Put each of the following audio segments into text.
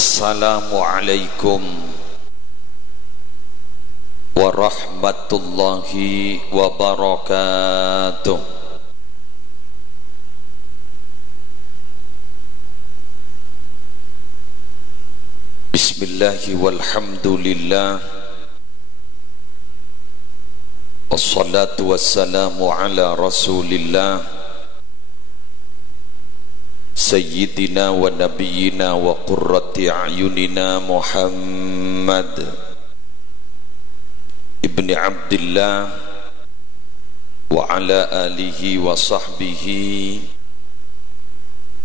Assalamualaikum warahmatullahi wabarakatuh. Bismillahi walhamdulillah, wassalatu wassalamu ala rasulillah Sayyidina wa nabiyyina wa qurrati a'yunina Muhammad ibni Abdillah wa ala alihi wa sahbihi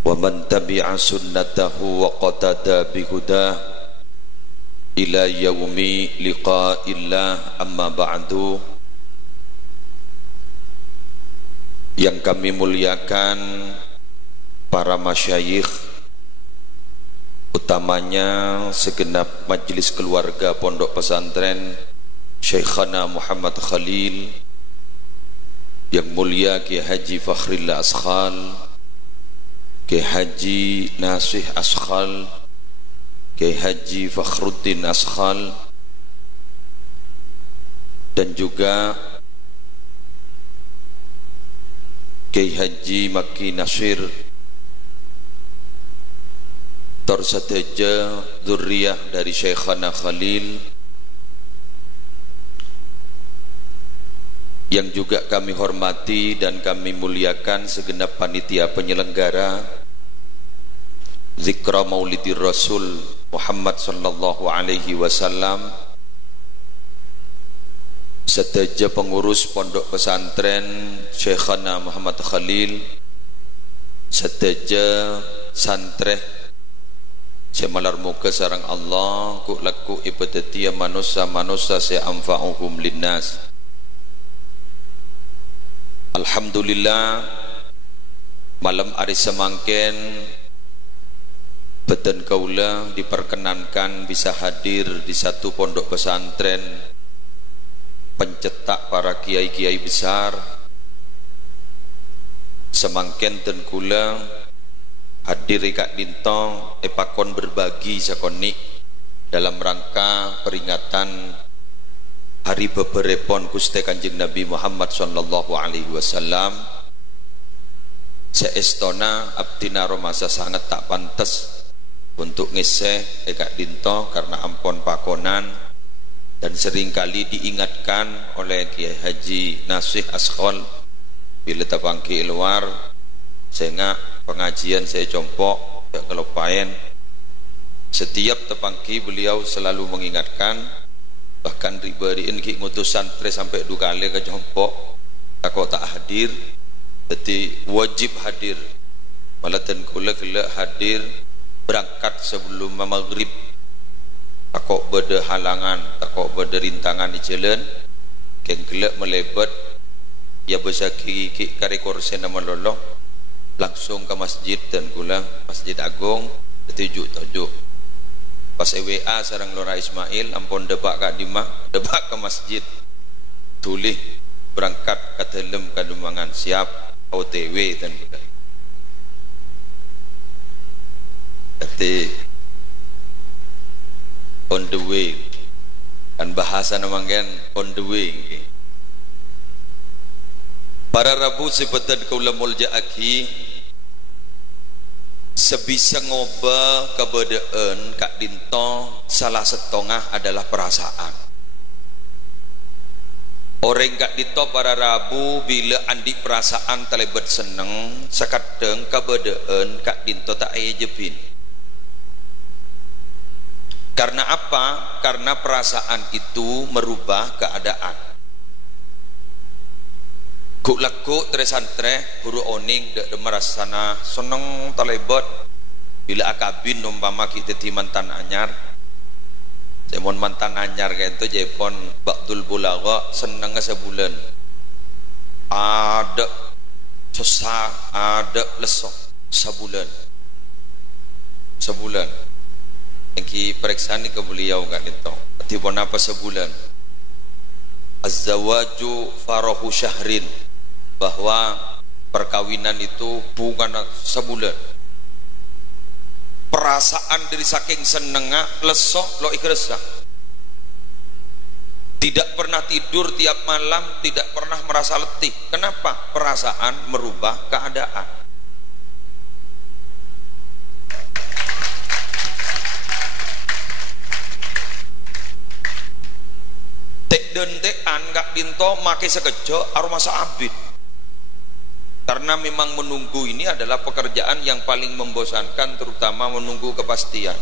wa man tabi'a sunnatahu wa qatada bihudah ila yaumi liqa'illah, amma ba'du. Yang kami muliakan para masyayikh, utamanya segenap majelis keluarga pondok pesantren Syekhana Muhammad Khalil, yang mulia Kiai Haji Fakhrillah Askhal, Kiai Haji Nasih Askhal, Kiai Haji Fakhruddin Askhal, dan juga Kiai Haji Maki Nasir, terseteja dzurriyah dari Syekhana Khalil, yang juga kami hormati dan kami muliakan segenap panitia penyelenggara Zikra Maulidir Rasul Muhammad sallallahu alaihi wasallam, seteja pengurus pondok pesantren Syekhana Muhammad Khalil, seteja santreh semalar muka sarang Allah ku laku ibadatia manusia se anfa'uhum linnas. Alhamdulillah, malam hari semangken beten kaula diperkenankan bisa hadir di satu pondok pesantren pencetak para kiai-kiai besar. Semangken ten kula hadir Kak Dintong epakon berbagi sakoni dalam rangka peringatan hari beberepon Gusti Kanjeng Nabi Muhammad sallallahu alaihi wasallam. Seestona abdina romasa sangat tak pantas untuk ngeseh Kak Dintong karena ampon pakonan, dan seringkali diingatkan oleh Kiai Haji Nasih Askhal bila tapangki luar, sehingga pengajian saya compok ya kelupain. Setiap tepangki beliau selalu mengingatkan, bahkan ribadiin ki ngutus santri sampai 2 kali ke compok takut tak hadir, jadi wajib hadir. Malah ten kula hadir berangkat sebelum maghrib, takut beda halangan, takut beda rintangan di jalan, keng gelak melebat ya besaki ki kari korsen nama loloh langsung ke masjid dan kula Masjid Agung tujuh. Pas EWA sarang Lora Ismail ampun debak Kak Dimah, debak ke masjid tulih berangkat ke telem kadumangan siap OTW dan kula. Jadi on the way, kan bahasa namanya on the way. Para Rabu sepetan kaula mulja'aki sebisa ngoba kebedaan Kak Dinto salah setengah adalah perasaan. Orang Kak Dinto para Rabu bila andi perasaan terlibat seneng, sekadang kebedaan Kak Dinto tak aya jepin. Karena apa? Karena perasaan itu merubah keadaan. Kuk laku tresantre huru oning de merasana seneng talebot bila akabin umpama kita ti mantan anyar, semon mantan anyar kayak itu jepon baktul bulaga seneng sebulan ada susah ada lesok sebulan yang ki periksaan ni ke beliau kan itu tiba apa sebulan az-zawaju farahu syahrin, bahwa perkawinan itu bukan sebulan. perasaan dari saking senengah lesok lo ikresa, tidak pernah tidur tiap malam, tidak pernah merasa letih. Kenapa? Perasaan merubah keadaan. Tek dentekan gak dinto make sekejo aroma saabit. Karena memang menunggu ini adalah pekerjaan yang paling membosankan, terutama menunggu kepastian.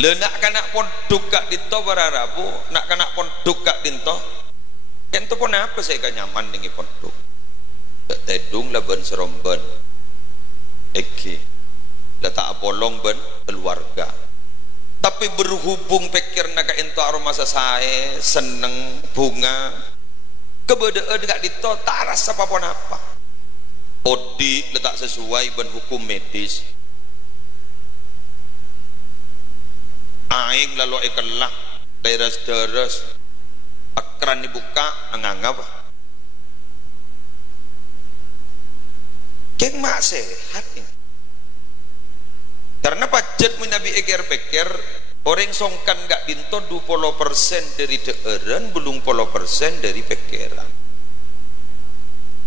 Le nak kanak pondok gak dinto bararabu, nak kanak pondok gak dinto. Ento pun apa saya gak nyaman dengan pondok. Tak tedung lah ben seromben. Eki. Lah tak bolong ben keluarga. Tapi berhubung pikir nak ento aroma sasae seneng bunga kebedean gak dito tak rasa apa-apa. Odi letak sesuai ben hukum medis. Aing lalu ikelak deres-deres akran dibuka anganggap keng mak sehat ini. Karena pajet Nabi pikir orang songkan gak dinto 20% dari deeren belum 10% dari pikiran.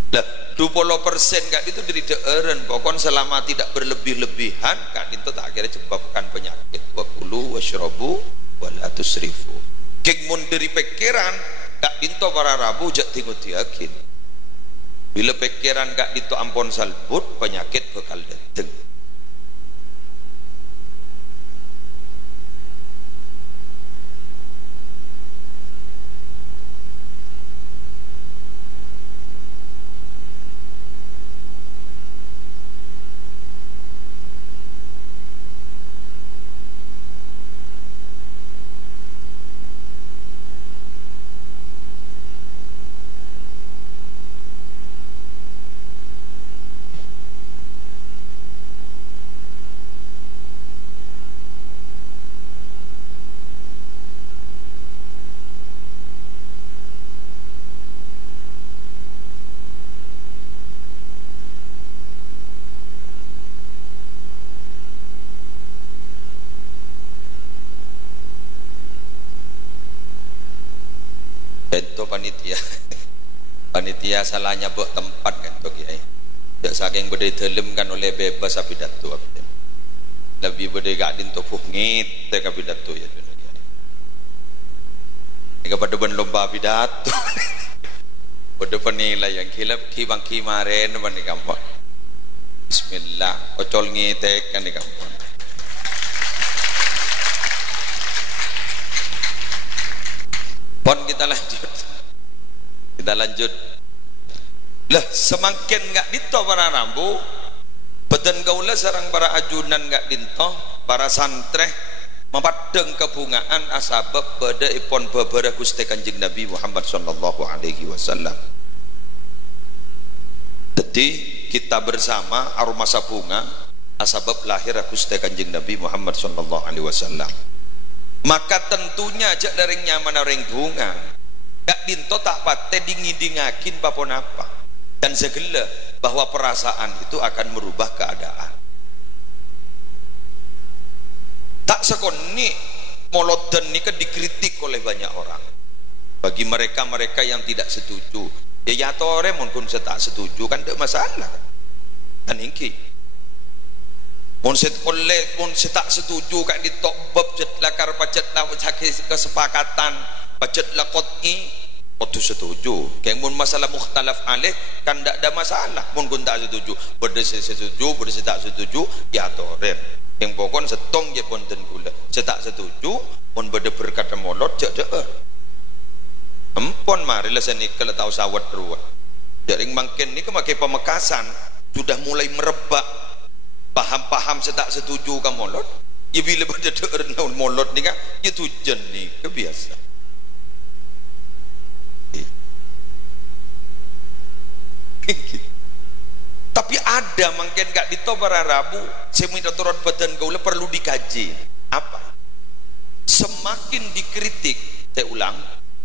Lah 20% gak itu dari deeren, pokoknya selama tidak berlebih-lebihan gak dinto tak akhirnya menyebabkan penyakit. Wa kulu washrabu wala tusrifu. Kek mun dari pikiran gak dinto para rabu jak tingut yakin. Bila pikiran gak dinto ampon salbut, penyakit bakal dateng. Bento panitia salah nyabok tempat kan tuh kiai. Jak saking bede delem kan oleh bebas pidato abden. Lebih bede gak dinto fungit teh pidato ya dulu kiai. Ika pada ben lomba pidato. Pada penilai yang kilap kibang kimaren ban di kampung. Bismillah, ocol ngitek kan di kampung. Pon kita lanjut lah semakin gak dito para rambu beten gaula sarang para ajunan gak dinto para santreh mempadeng kebungaan asabab pada ipon babara Gusti Kanjeng Nabi Muhammad sallallahu alaihi wasallam. Jadi kita bersama aroma sabunga asabab lahir Gusti Kanjeng Nabi Muhammad sallallahu alaihi wasallam. Maka tentunya aja dari nyaman orang bunga gak dinto tak pate dingin-dingakin papon apa dan segala bahwa perasaan itu akan merubah keadaan. Tak sekoni moloden ini kan dikritik oleh banyak orang. Bagi mereka-mereka yang tidak setuju ya tore mungkin saya tak setuju kan tidak masalah kan ingki. Mun set tak setuju kan ditok bab jet lakar pacet lah kesepakatan pacet lah qot'i waktu setuju. Kayak mun masalah mukhtalaf alaih kan tidak ada masalah. Mun kun tak setuju, berde setuju, berde tak setuju, ya toren. Yang pokon setong je ponten gula. Setak setuju, mun berde berkata molot jak deer. Empon mari lah senikel atau sawat ruah. Jaring mangken ni kemakai pemekasan sudah mulai merebak. Paham-paham setak setuju kan molot ya bila pada deer naun molot ni kan ya tujuan ni kebiasa. Tapi ada mungkin gak ditobara rabu semina turut badan gaula perlu dikaji apa semakin dikritik saya ulang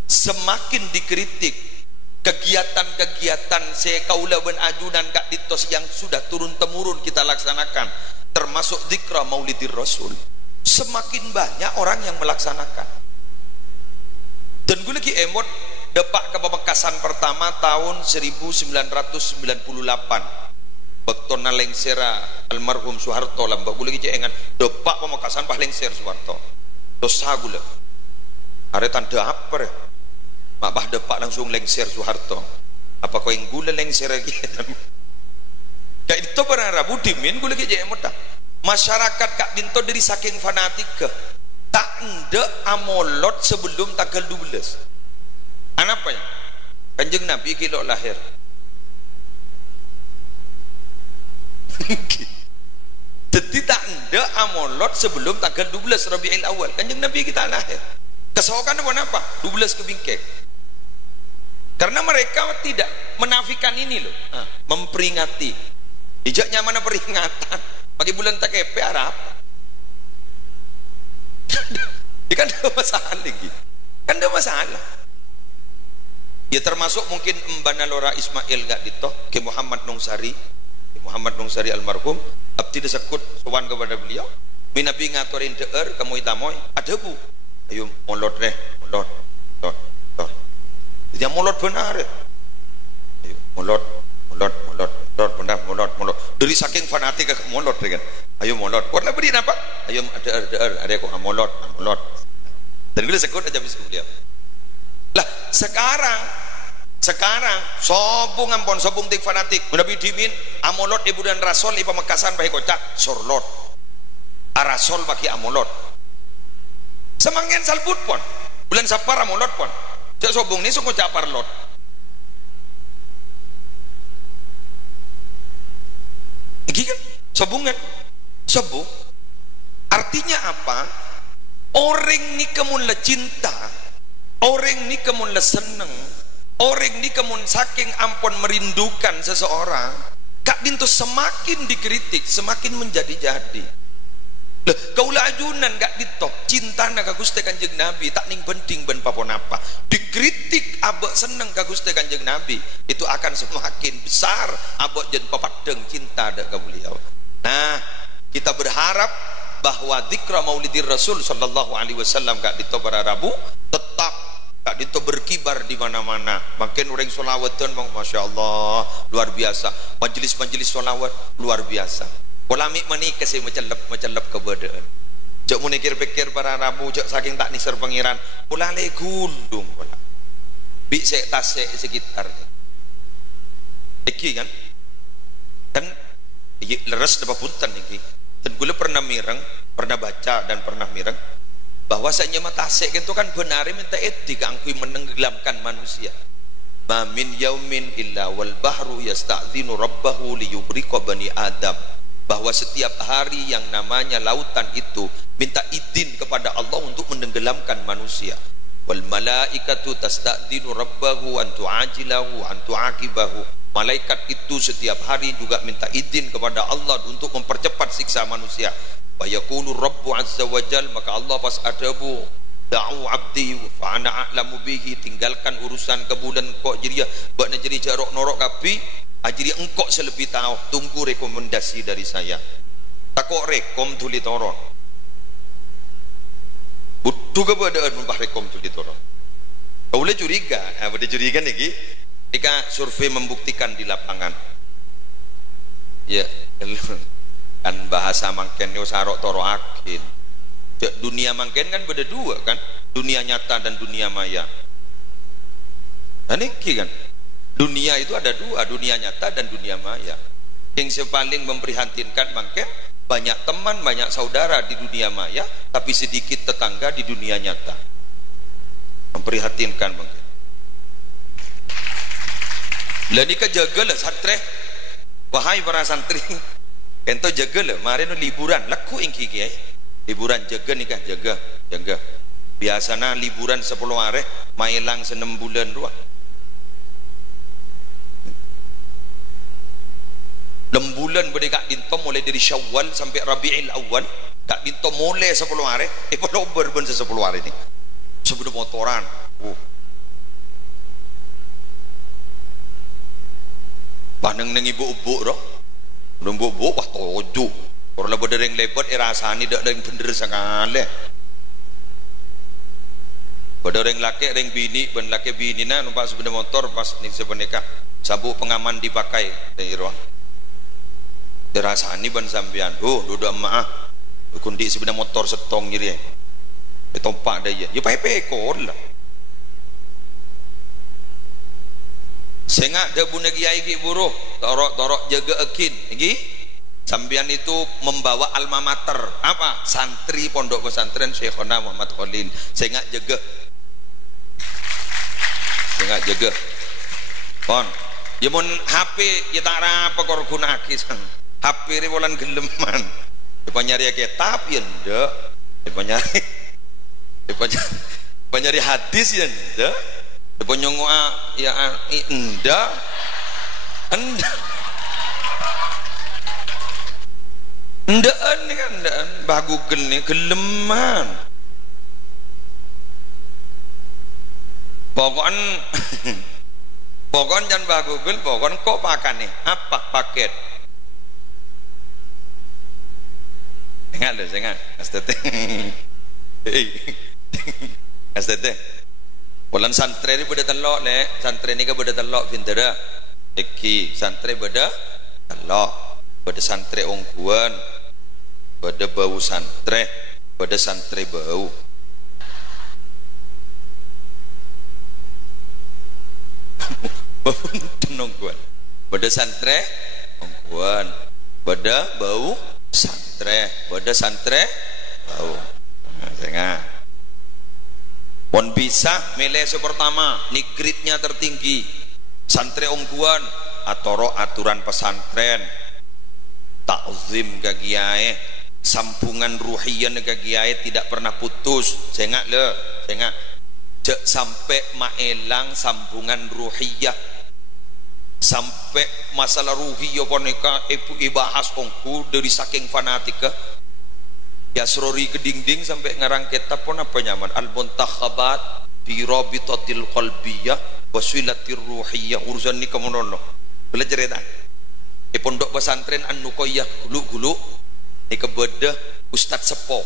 semakin dikritik kegiatan-kegiatan sekaula ben ajunan Kak Ditos yang sudah turun-temurun kita laksanakan, termasuk zikra Maulidir Rasul, semakin banyak orang yang melaksanakan. Dan gue lagi emot depak ke Pamekasan pertama tahun 1998 bektona lengsera almarhum Soeharto lambak gue lagi jengan depak Pamekasan pas lengser Soeharto dosa gue lah ada tanda apa ya mak bah depak langsung lengser Soeharto apa kau yang gula lengser lagi kayak itu pada Rabu dimin gue lagi jengan emot masyarakat Kak Dinto dari saking fanatik ke tak ende amolot sebelum tanggal 12. Kenapa ya? Kanjeng Nabi kilo lahir. Jadi tak ende amolot sebelum tanggal 12 Rabiul Awal. Kanjeng Nabi kita lahir. Kesokan apa? 12 kebingkek. Karena mereka tidak menafikan ini loh. Memperingati. Ijaknya mana peringatan? Bagi bulan TKP Arab. Dia kan ada masalah lagi. Kan ada masalah. Ya termasuk mungkin Mbana Lora Ismail Kak Dito ke Muhammad Nungsari almarhum abdi disebut sowan kepada beliau minabi ngatorin deer kamu itamoy ada bu ayo molot deh molot dia molot benar ayo molot dari saking fanatik ke molot kan ayo molot warna beri apa ayo ada kok molot dan gue sekut aja bisa beliau lah sekarang sobung ampon sobung tik fanatik menabi dimin amolot ibu dan rasol di Pamekasan bahi kocak sorlot arasol bagi amolot semanggen salbut pon bulan sapar amolot pon cak sobung ni sungguh cak parlot iki kan sobung artinya apa orang ni kemun le cinta orang ni kemun le seneng orang ni kemun saking ampun merindukan seseorang Kak Dinto semakin dikritik semakin menjadi-jadi lah kaulah ajunan Kak Dinto cinta nak Gusti Kanjeng Nabi tak ning penting ben papon apa dikritik abek seneng ka Gusti Kanjeng Nabi itu akan semakin besar abek jen papadeng cinta dak ka beliau. Nah kita berharap bahwa zikra Maulidir Rasul sallallahu alaihi wasallam Kak Dinto pada Rabu tetap Kak Dinto berkibar di mana-mana. Makin orang solawatan, masya Allah, luar biasa. Majelis-majelis solawat luar biasa. Polamik manik kasih mecelep kebedaan. Jok munikir-pikir para Rabu, jok saking tak nisar pangeran, pola le gulung pola. Bik sek tasek sekitar. Iki kan, kan leres dapat punten iki. Dan gula pernah mireng, pernah baca dan pernah mireng. Bahwasanya matasek itu kan benar minta etik angkui menenggelamkan manusia. Ma min yaumin illa wal bahru yasta'dzinu rabbahu liyubriqa bani Adam. Bahwa setiap hari yang namanya lautan itu minta izin kepada Allah untuk menenggelamkan manusia. Wal malaikatu tasta'dzinu rabbahu an tu'ajilahu an tu'aqibahu. Malaikat itu setiap hari juga minta izin kepada Allah untuk mempercepat siksa manusia. Wa yaqulu rabbu azza wa jal maka Allah pas adabu da'u abdi fa ana a'lamu bihi tinggalkan urusan kebulan kok jadi buat jadi jarok norok kapi ajri engkok selebih tahu tunggu rekomendasi dari saya takok rekom tuli toron butuh keberadaan membah rekom tuli toron kau boleh curiga boleh curiga lagi ketika survei membuktikan di lapangan ya kan bahasa mangken yo sarok toro akin dunia mangken kan beda dua kan dunia nyata dan dunia maya dan iki kan dunia itu ada dua dunia nyata dan dunia maya yang paling memprihatinkan mangken banyak teman banyak saudara di dunia maya tapi sedikit tetangga di dunia nyata memprihatinkan mangken lah nikah jagalah santri wahai para santri ento jaga lah, kemarin liburan, laku ingki kiai, liburan jaga nih kan, jaga. Biasanya liburan 10 hari, mailang 6 bulan dua. 6 bulan boleh Kak Dinto mulai dari Syawal sampai Rabiul Awal, Kak Dinto mulai 10 hari, pada berben 10 hari ini, sebelum motoran. paneng neng ibu-ibu roh ibu-ibu wah toju orang lebih dari yang lebat rasanya tidak ada yang bener sekali pada orang laki orang bini ben laki bini na numpak sepeda motor pas nih sepenikah sabuk pengaman dipakai dari roh rasanya ban sambian duduk maaf kundi sepeda motor setong jadi ditompak dia ya pakai ekor lah sehingga dia bunuh kiai ki buruh torok jaga akin lagi sambian itu membawa alma mater apa santri pondok pesantren Syekhona Muhammad Khalil sehingga jaga kon ya mun HP ya tak apa kor gunaki sang HP ini bulan geleman depan nyari kitab ya ndak depan nyari hadis ya ndak depan nyongoa ya ndak ndaan nih kan ndaan bah Google nih geleman pokon jangan bah Google pokon kok pakai nih apa paket ingat loh saya ingat STT bulan santri ini beda telok nih santri ini kan beda telok pintera iki santri beda telok beda santri ongkuan beda bau santri beda santri bau ongkuan beda santri ongkuan beda bau santri beda santri bau nah, pon bisa milih pertama nih gridnya tertinggi santri ongkuan atau aturan pesantren takzim ke kiai sampungan ruhiyan ke kiai tidak pernah putus saya ingat le saya ingat sampai maelang sambungan ruhiyah sampai masalah ruhiyah boneka ibu ibahas ongku dari saking fanatika ya serori ke dinding sampai ngarang kitab pun apa nyaman al-muntakhabat fi rabitatil qalbiyah wasilatir ruhiyah urusan ni kemonono belajar eta pondok pesantren An-Nuqayyah gulu-gulu di kebedah Ustadz Sepo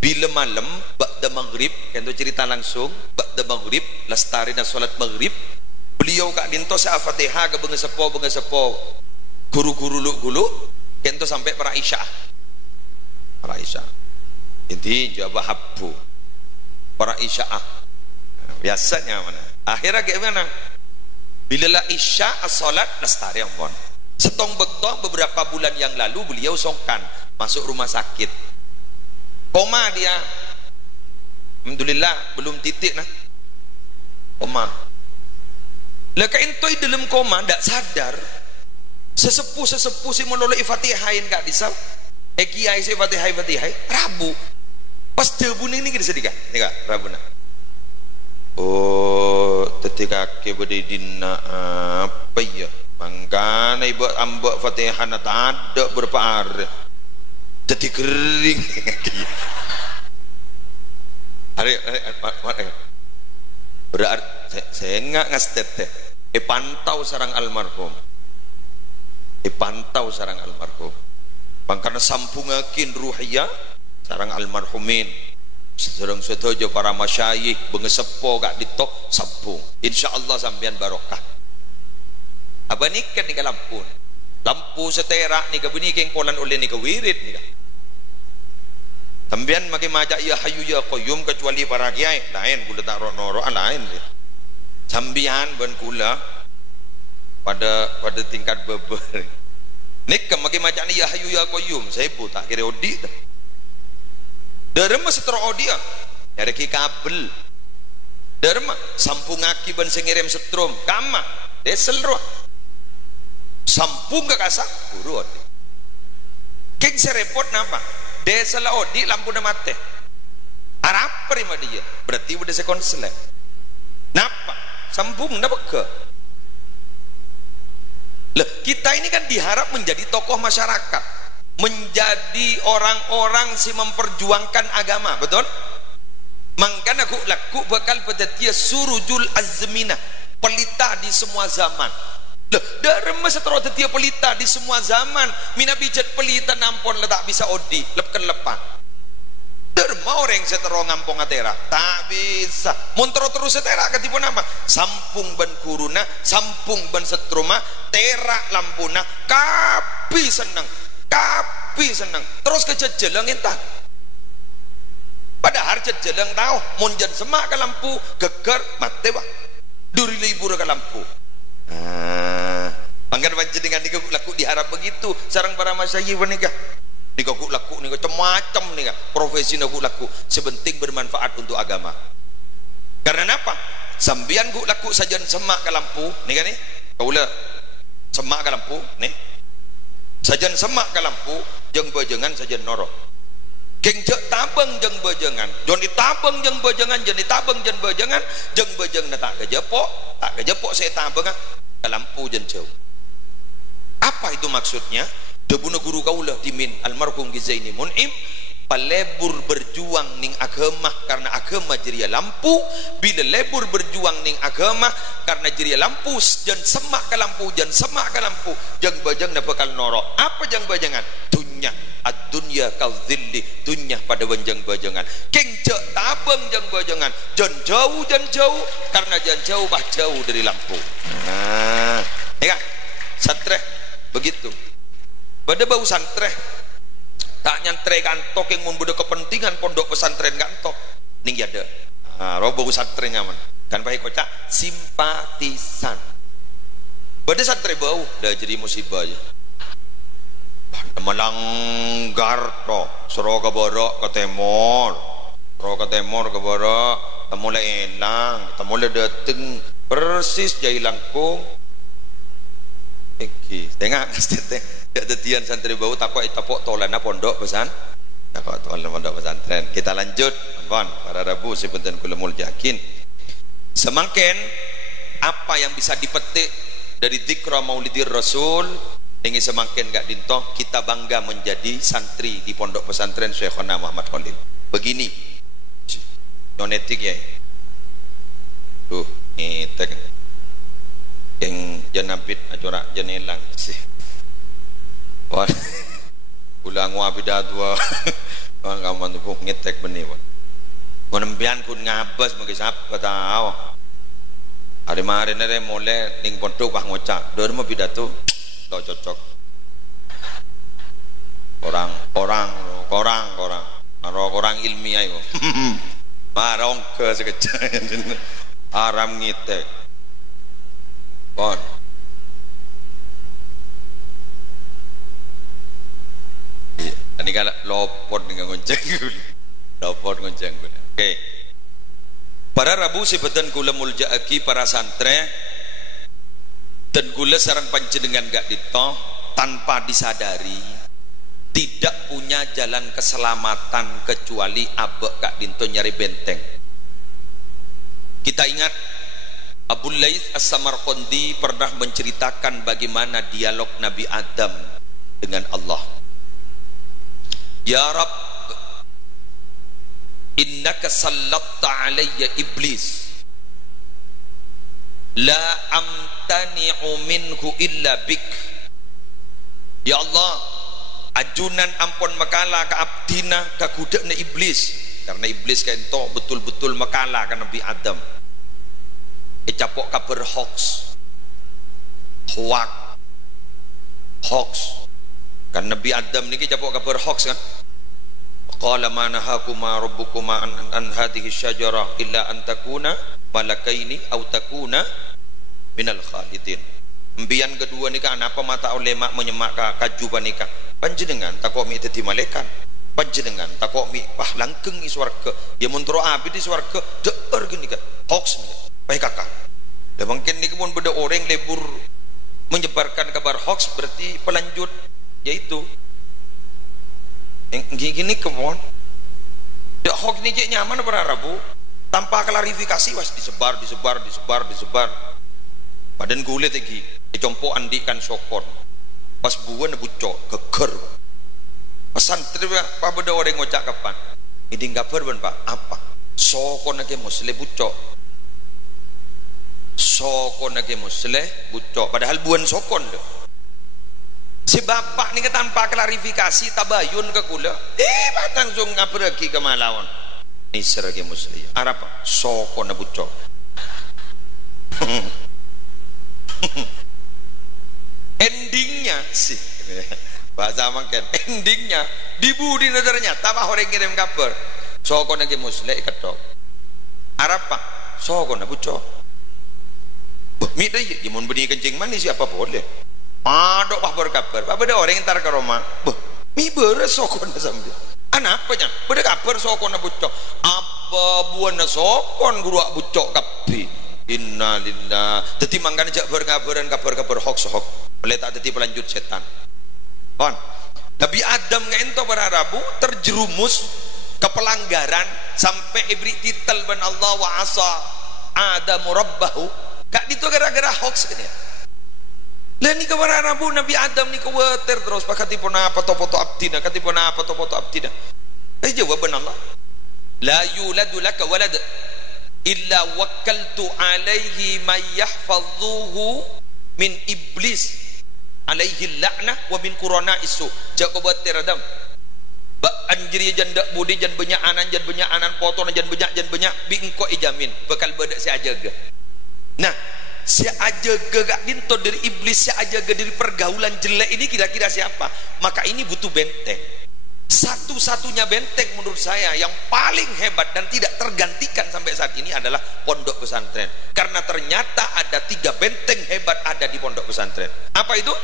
bila malam ba'da maghrib kan tu cerita langsung ba'da maghrib lestarina salat maghrib beliau kak dinto sa Fatihah ke benga sepo guru-guru gulu kan tu sampai para isya inti jawab habbu para isya biasanya mana akhirnya kayak mana bila lah isya salat lestari ampun setong betul beberapa bulan yang lalu beliau songkan masuk rumah sakit koma dia alhamdulillah belum titik nah koma laka intoi dalam koma ndak sadar sesepuh si menolak Fatihain kak disal kiai si Fatihai Rabu pas debu ini kita sedikit nih kak Rabu nah oh ketika kebedina apa ya mangkana ibu ambak Fatihah tak ada berapa hari jadi kering hari berarti saya enggak ngastet pantau sarang almarhum bangkana sampungakin ruhiyah sarang almarhumin sedang setuju para masyayikh bengesepo gak ditok sampung insyaallah sampean barokah abanikan ni lampu seterak ni ka buniking polan oleh ni ka wirid ni ka sampean makin majak ya hayyu ya qayyum kecuali para kiai lain kula tak noro lain sambian ban kula pada tingkat beber nik makin majak ni ya hayyu ya qayyum saya bu tak kira odi dah derma setro odia nyari ki kabel derma sampungaki ban sengirem setrum kama desel roh sampung ke kasak guru odi keng serepot nama desel odi lampu na mate arap prima dia berarti udah sekonslet napa sampung na beke lah kita ini kan diharap menjadi tokoh masyarakat menjadi orang-orang si memperjuangkan agama betul mangkana ku laku bakal pada tia surujul azminah pelita di semua zaman Loh, darma setero tetia pelita di semua zaman. Mina bijat pelita nampon le tak bisa odi, lepkan lepa. Darma orang setero ngampong atera, tak bisa. Montro terus setera ketipu nama. Sampung ban kuruna, sampung ban setruma, terak lampuna, kapi seneng, kapi seneng. Terus kejejeleng entak. Padahal jejeleng tahu, monjan semak ke lampu, geger mate bah. Duri libur ke lampu. Angkat panjenengan niku laku diharap begitu sareng para masyayikh menika. Niku laku niku macam nika profesi niku laku sebenting bermanfaat untuk agama. Karena apa? Sambian ku laku sajan semak ke lampu nika nih. Kaula semak ke lampu nih. Sajan semak ke lampu jeung bejengan sajan noro. Geng jek tabeng jeung bejengan. Jon ditabeng jeung bejengan, jon ditabeng jeung bejengan, jeung bejeng tak kejepok saya tabeng ke lampu jen jauh. Apa itu maksudnya? Debuna guru kaulah dimin almarhum Gizaini Mun'im palebur berjuang ning agama karena agama jeria lampu. Bila lebur berjuang ning agama karena jeria lampu jan semak ke lampu, jan semak ke lampu, jang bajang na bakal noro. Apa jang bajangan? Dunya ad-dunya kadzilli, dunya pada banjang bajangan. Keng jek tabeng jang bajangan, jan jauh karena jan jauh bah jauh dari lampu. Nah, ya kan? Santreh begitu. Pada bau santreh tak nyantre kantok yang membuat kepentingan pondok pesantren kantok ning ada. Roh bau santre nyaman. Kan baik kocak simpatisan. Pada santre bau dah jadi musibah aja. Melanggar to, sero ke borok ke temor, sero ke temor ke borok, temulai elang, temulai dateng persis jai langkung. Tengah kasih jadian santri bau tapok tolana pondok pesan, takok tolana pondok pesantren. Kita lanjut, para Rabu sebentar kula mul yakin. Semakin apa yang bisa dipetik dari zikra Maulidir Rasul, ini semakin gak dintoh kita bangga menjadi santri di pondok pesantren Syekhona Muhammad Khalil. Begini, nonetik ya. Tuh, ngetek. Yang janabit acara janelang sih. Wah, ulang wabidat wa. Orang kamu tu ngetek benih wan. Menembian kun ngabas mungkin siapa tahu. Hari-hari nere mulai ning pondok bah ngocak. Dor mau pidato. Lo cocok orang ilmiah itu marong ke sekejap aram ngitek pon ini kan lopot dengan gonceng oke. Para Rabu sebetan kula muljaaki para santre dan gula sarang panjenengan gak ditoh tanpa disadari tidak punya jalan keselamatan kecuali abek gak dinto nyari benteng. Kita ingat Abu Laits As-Samarqandi pernah menceritakan bagaimana dialog Nabi Adam dengan Allah. Ya Rabb, innaka sallatta alayya iblis la amtani'u minhu illa bik. Ya Allah, ajunan ampun makala ka abdina ka kudekna iblis, karena iblis kaento betul-betul makala ka Nabi Adam. Capok kabar hoax kan Nabi Adam niki capok kabar hoax kan. Qala ma nahakuma rabbukuma an hadhihi syajarah illa an takuna malakaini aw takuna minal khalidin. Embian kedua nikah apa mata ulema menyemak kaju panika panjenengan takok mi dadi malaikat, panjenengan takok mi wah langgeng i swarga ya muntro abid di swarga deur gini kan hoax nih baik kakak. Dan mungkin niki pun beda orang lebur menyebarkan kabar hoax berarti pelanjut yaitu yang gini kemon ya hoax ini nyaman para Rabu tanpa klarifikasi was disebar badan kulit lagi dicompo andikan sokon pas buan bucok geger pesan terima pak beda orang ngocak kapan ini kabar ban pak apa sokon lagi muslim bucok sokon lagi musleh bucok padahal buan sokon loh. Si bapak ni tanpa klarifikasi tabayun ke kula langsung ngapergi ke malawon ni seragi musleh arap sokon bucok. Endingnya sih bahasa mangken endingnya dibudi ternyata mah orang ngirim kabar sokon lagi musleh ketok arap pak sokon bucok mi deh ya mun benih kencing manis siapa boleh adok pak berkabar apa ada orang yang tar ke rumah mi beres sokon sambil anapanya beda kabar sokon bucok apa buana sokon guru bucok kapi innalillah jadi mangkana jak berkabaran kabar-kabar hoax boleh tak jadi pelanjut setan kon Nabi Adam ngento berharabu terjerumus ke pelanggaran sampai ibri titel ban Allah wa asa Adamu rabbahu kak itu gara-gara hoax kan ya lah ni kabararabu Nabi Adam ni kawatir terus pakatipun apa foto abdina katipun apa foto abdina jawaban Allah la yuladu laka walad illa wakkaltu alaihi may yahfazuhu min iblis alaihi la'nah wa min qurana isu jak kawatir Adam ba anjiri janda budi jan banyak anan potong jan banyak bingko ijamin bakal bedak si ajaga nah si ajaga gak dinto dari iblis si ajaga dari pergaulan jelek ini kira-kira siapa maka ini butuh benteng satu-satunya benteng menurut saya yang paling hebat dan tidak tergantikan sampai saat ini adalah pondok pesantren karena ternyata ada 3 benteng hebat ada di pondok pesantren apa itu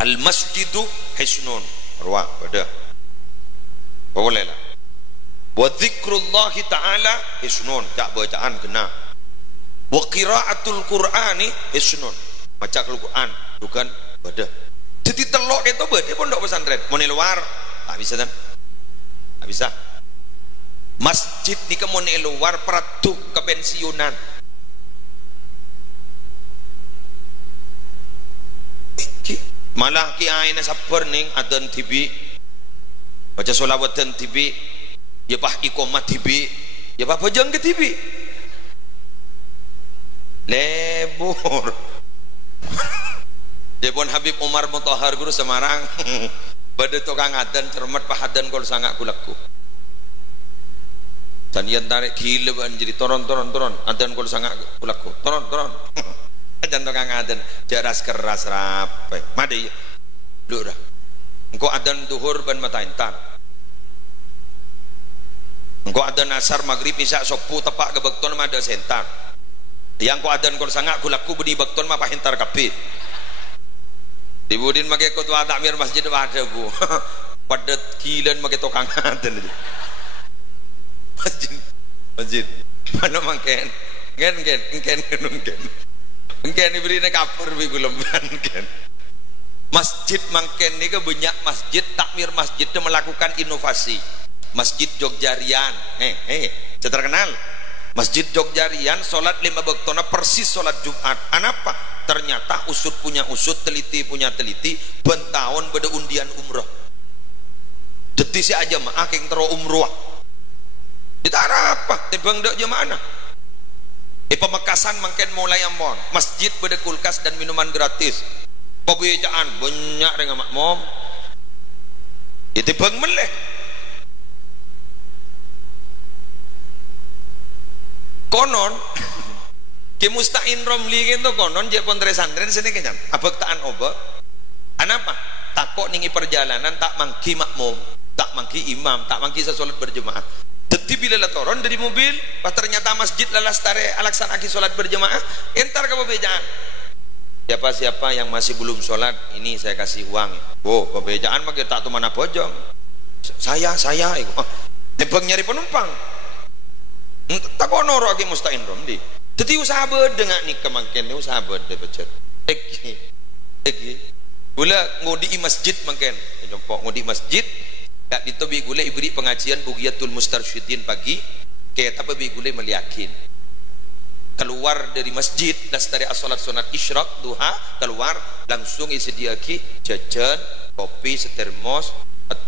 al masjidu hisnun ruang pada boleh lah wa dzikrullahi ta'ala hisnun tak bacaan kena wa qiraatul qur'ani hisnun baca Al-Qur'an bukan pada jadi telok itu bade pondok pesantren mau luar tak bisa kan tak bisa masjid ni ke mau luar peratu kepensiunan malah kiai na sabar ning adan TV baca sholawat dan TV ya pah iqamah TV ya pah bojong ke TV lebur Jepun Habib Umar Mutahar guru Semarang pada tukang adan cermat pahadan kol sangat kulaku dan yang tarik gila jadi toron adan kol sangat kulaku toron dan tukang adan jaras keras rapi madi lu dah engkau adan duhur ban mata intar engkau adan asar maghrib isya sopu tepak ke bekton ada sentar yang kau adan kol sangat kulaku bedi bekton mah pahintar kapi dibudin pakai ketua takmir masjid ada bu padat kilan pakai tukang adan masjid mana mangken engken diberi kapur bi gulemban kan masjid mangken ni ke banyak masjid takmir masjid itu melakukan inovasi masjid Jogjarian terkenal Masjid Jogjarian sholat 5 waktuna persis sholat Jumat. Anapa? Ternyata usut punya usut, teliti punya teliti, bentahun pada undian umroh. Jadi si aja mah akeng tero umroh. Kita apa? Tebang dak jemaah. Pemekasan mungkin mulai ampon. Masjid pada kulkas dan minuman gratis. Pembejaan banyak dengan makmum. Itu bang meleh. Konon ke mustain romli gitu konon je pondre santren sini kenyan abek taan oba anapa takok ningi perjalanan tak mangki makmum tak mangki imam tak mangki sasolat berjemaah jadi bila latoron dari mobil pas ternyata masjid lalas tare alaksan aki solat berjemaah entar ke pembejaan siapa-siapa yang masih belum solat ini saya kasih uang pembejaan maka tak tu mana pojong saya tebang nyari penumpang tak kono roh lagi mustain rom di. Jadi usaha berdengar ni kemangken ni usaha berde becet. Eki. Gula ngodi masjid mangken. Jompo ngodi masjid. Tak ditobi gula ibri pengajian Bugiyatul Mustarsyidin pagi. Kayak apa bi gula meliakin. Keluar dari masjid das dari as-salat sunat isyraq duha keluar langsung isi diaki jajan kopi setermos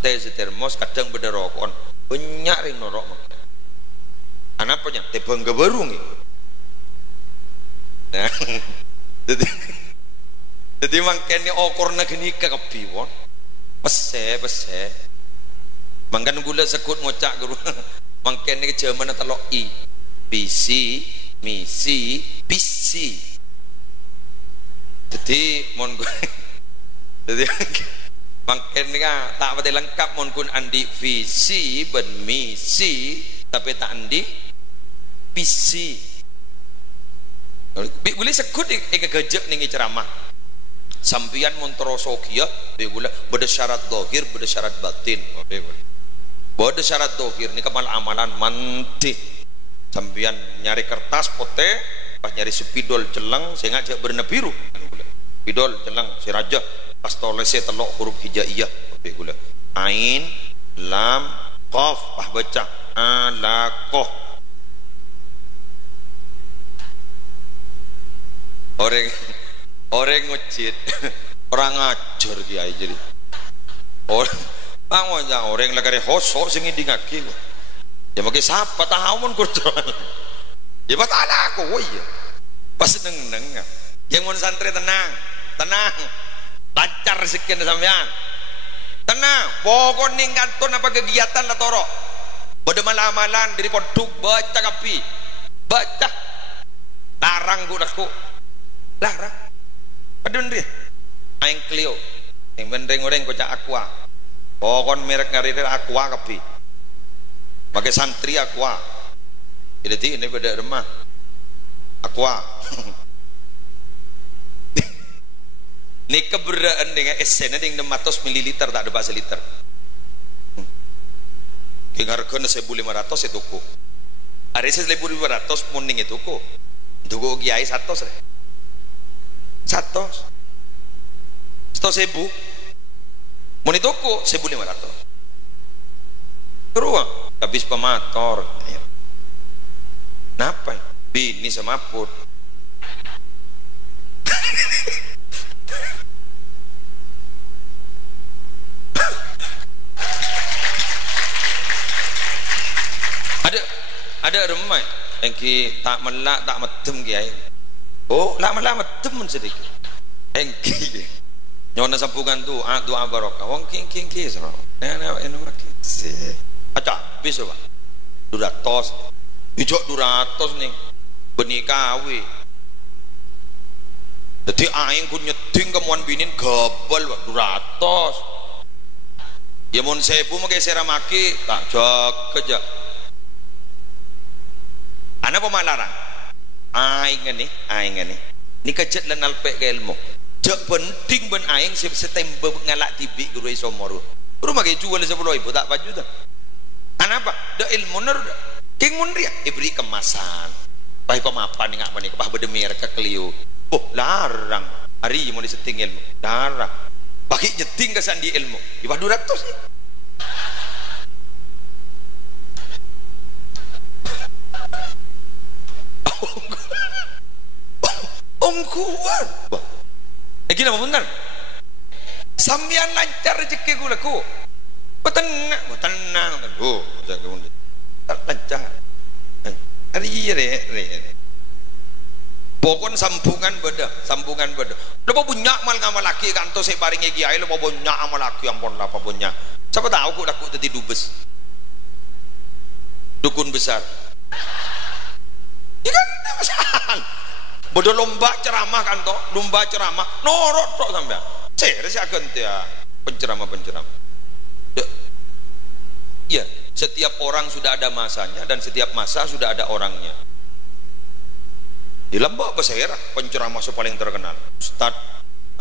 teh setermos kadang beda rokok banyak ring norok mangken. Anapanya tebang gabarung Nah, jadi mangkene okorna geni kepiwon. Pese. Mangkan gula sekut ngocak guru. Mangkene ke Jerman telok i. Bisi, misi, bisi. Jadi mon jadi mangkene ka tak pati lengkap mon kun andi visi ben misi tapi tak andi bisi. Boleh sekut gejek ning ceramah. Sampian montrosokia begula beda syarat dohir beda syarat batin. Beda syarat dohir ni kamal amalan mantih. Sampian nyari kertas pote pas nyari spidol celeng sehingga cek berna biru. Spidol celeng si raja pas tolese telok huruf hijaiyah begula. Ain lam qaf pah baca alaqah. Orang ngecit, orang ngajar kiai jadi. Orang lagi hosok singi dingaki. Ya pakai siapa tahu mon kurduan. Ya pas aku, iya. Pas neng. Yang mon santri tenang, lancar sekian sampean. Tenang, pokok ning kanton apa kegiatan lah toro. Pada malam-malam dari poduk baca kapi, baca. Larang gulaku, larang. Padahal dia, aing Clio, yang bendeng-bendeng kocak aqua, pokon merek ngarir aqua kapi, pakai santri aqua, jadi ini beda rumah, aqua, ini keberadaan dengan essennya dengan 600 ml tak ada bahasa liter, harganya 1.500 itu ku, hari 1.500 muning itu ku, kiai 100. 100.000 mau ditoko 1.500 terus habis pemator kenapa bini semaput ada remai yang tak melak tak medem kiai. Oh, lama-lama temen sedikit. Engki. Nyona sampungan doa barokah. Wong king sama. Nek makin. Aca, bisa Pak. 200. Ijok 200 ning benih kawi. Dadi aing ku nyeding kemuan binin gobol Pak 200. Ya mun 1000 make seramaki tak jog keja. Ana pemalarang. Aing ini ini kejet lan alpek ke ilmu jak penting ben aing setembe ngalak tibik guru isomoru guru mage jual 10.000 tak baju dah kenapa da ilmu ner king munria diberi kemasan pai pemapan ngak mani pah bedemir ke Clio oh larang hari mau diseting ilmu larang bagi nyeting ke sandi ilmu di 200 ya ongkuan lagi nama benar sambian lancar rezeki gue laku tenang lancar hari pokon sambungan beda lo mau punya mal ngamal laki kanto saya paringnya kiai lo mau punya amal laki ampun apa punya siapa tahu aku jadi dubes dukun besar ya kan masalah bodoh lomba ceramah kan toh lomba ceramah norot tok sampean serius ya ganti ya penceramah ya setiap orang sudah ada masanya dan setiap masa sudah ada orangnya di lembah bahasa era penceramah paling terkenal Ustad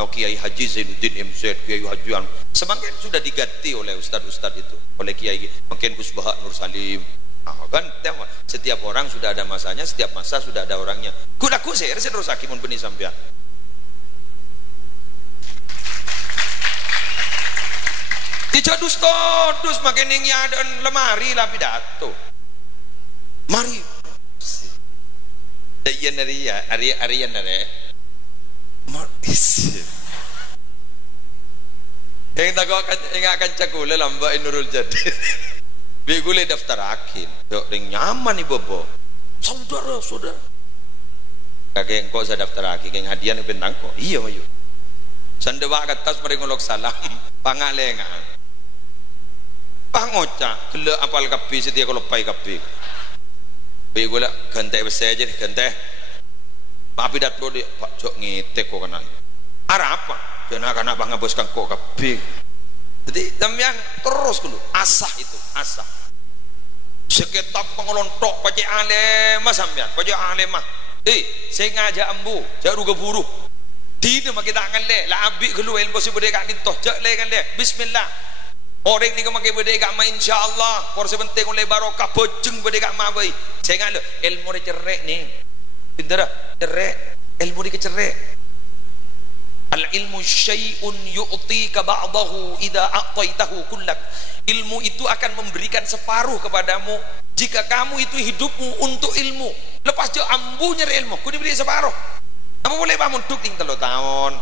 Kiai Haji Zainuddin MZ Kiai Haji semakin sudah diganti oleh ustad-ustad itu oleh Kiai mungkin Gus Baha Nur Salim kan setiap orang sudah ada masanya setiap masa sudah ada orangnya kudaku saya terus hakimun benih sampean dijadus todus makin yang ada lemari lah pidato mari dayan dari arian dari yang tak akan cakule lamba Nurul Jadi begule daftar akin, dok nyaman nih bobo, saudara, kakek engkau saya daftar lagi keng hadiah ni bentang kok iya mayu sandewa katas mari ngolok salam pangalengan pangoca gele apal kapi setia kalau pai kapi be gula gantek besar aja gantek tapi dat lo dia pak jok ngitek kok kena arah apa jangan anak bang ngabos kangkok kapi jadi sampean terus dulu asah itu asah sekitar pengelontok pajak alemah sampean pajak alemah saya ngajak ambu jaru geburu tidak mah kita akan le lah abik keluar ilmu si berdeka nintoh jak le kan le bismillah orang ni kemakai berdeka ma insyaallah por sebenting oleh barokah bojeng berdeka ma bayi saya ngan le ilmu dia cerek ni pintar cerek ilmu dia cerek al ilmu syai'un yu'tika ba'dahu idza a'taitahu kullak ilmu itu akan memberikan separuh kepadamu jika kamu itu hidupmu untuk ilmu lepas je ambu nyari ilmu ku diberi separuh apa boleh bangun duk ting 3 tahun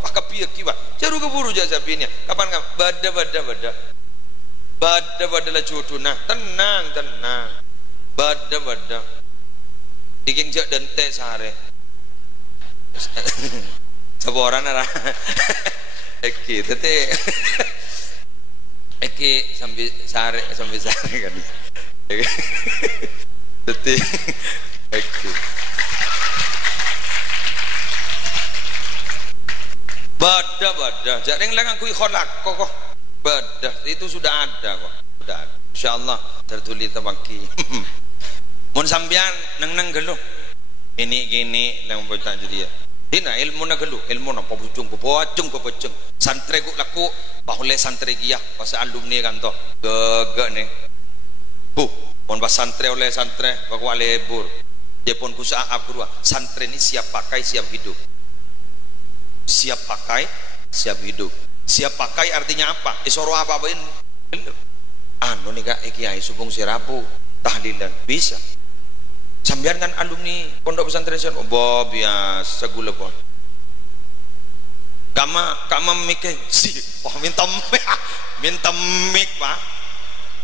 pakai piye kiwa jaru keburu jasa pinya kapan bada lah cutuna tenang bada diking jak dente sare saboran arah eki tete eki sambil sare kan tete eki bada jarang lengan kui kholak kok bada itu sudah ada kok sudah ada insyaallah tertulis tabaki mun sambian nang gelo ini gini lang bocah jadi ya dina ilmu na gelo ilmu na pabujung santre ku laku bahule santre giyah pas alumni kan to gege ne pon pas santre oleh santre baku lebur dia pun kusaap kedua santre ini siap pakai siap hidup siap pakai siap hidup siap pakai artinya apa isoro apa bain anu nih kak kiai subung sirapu tahlilan bisa sambian kan alumni pondok pesantren biasa gula pon kama mikir si minta mik pak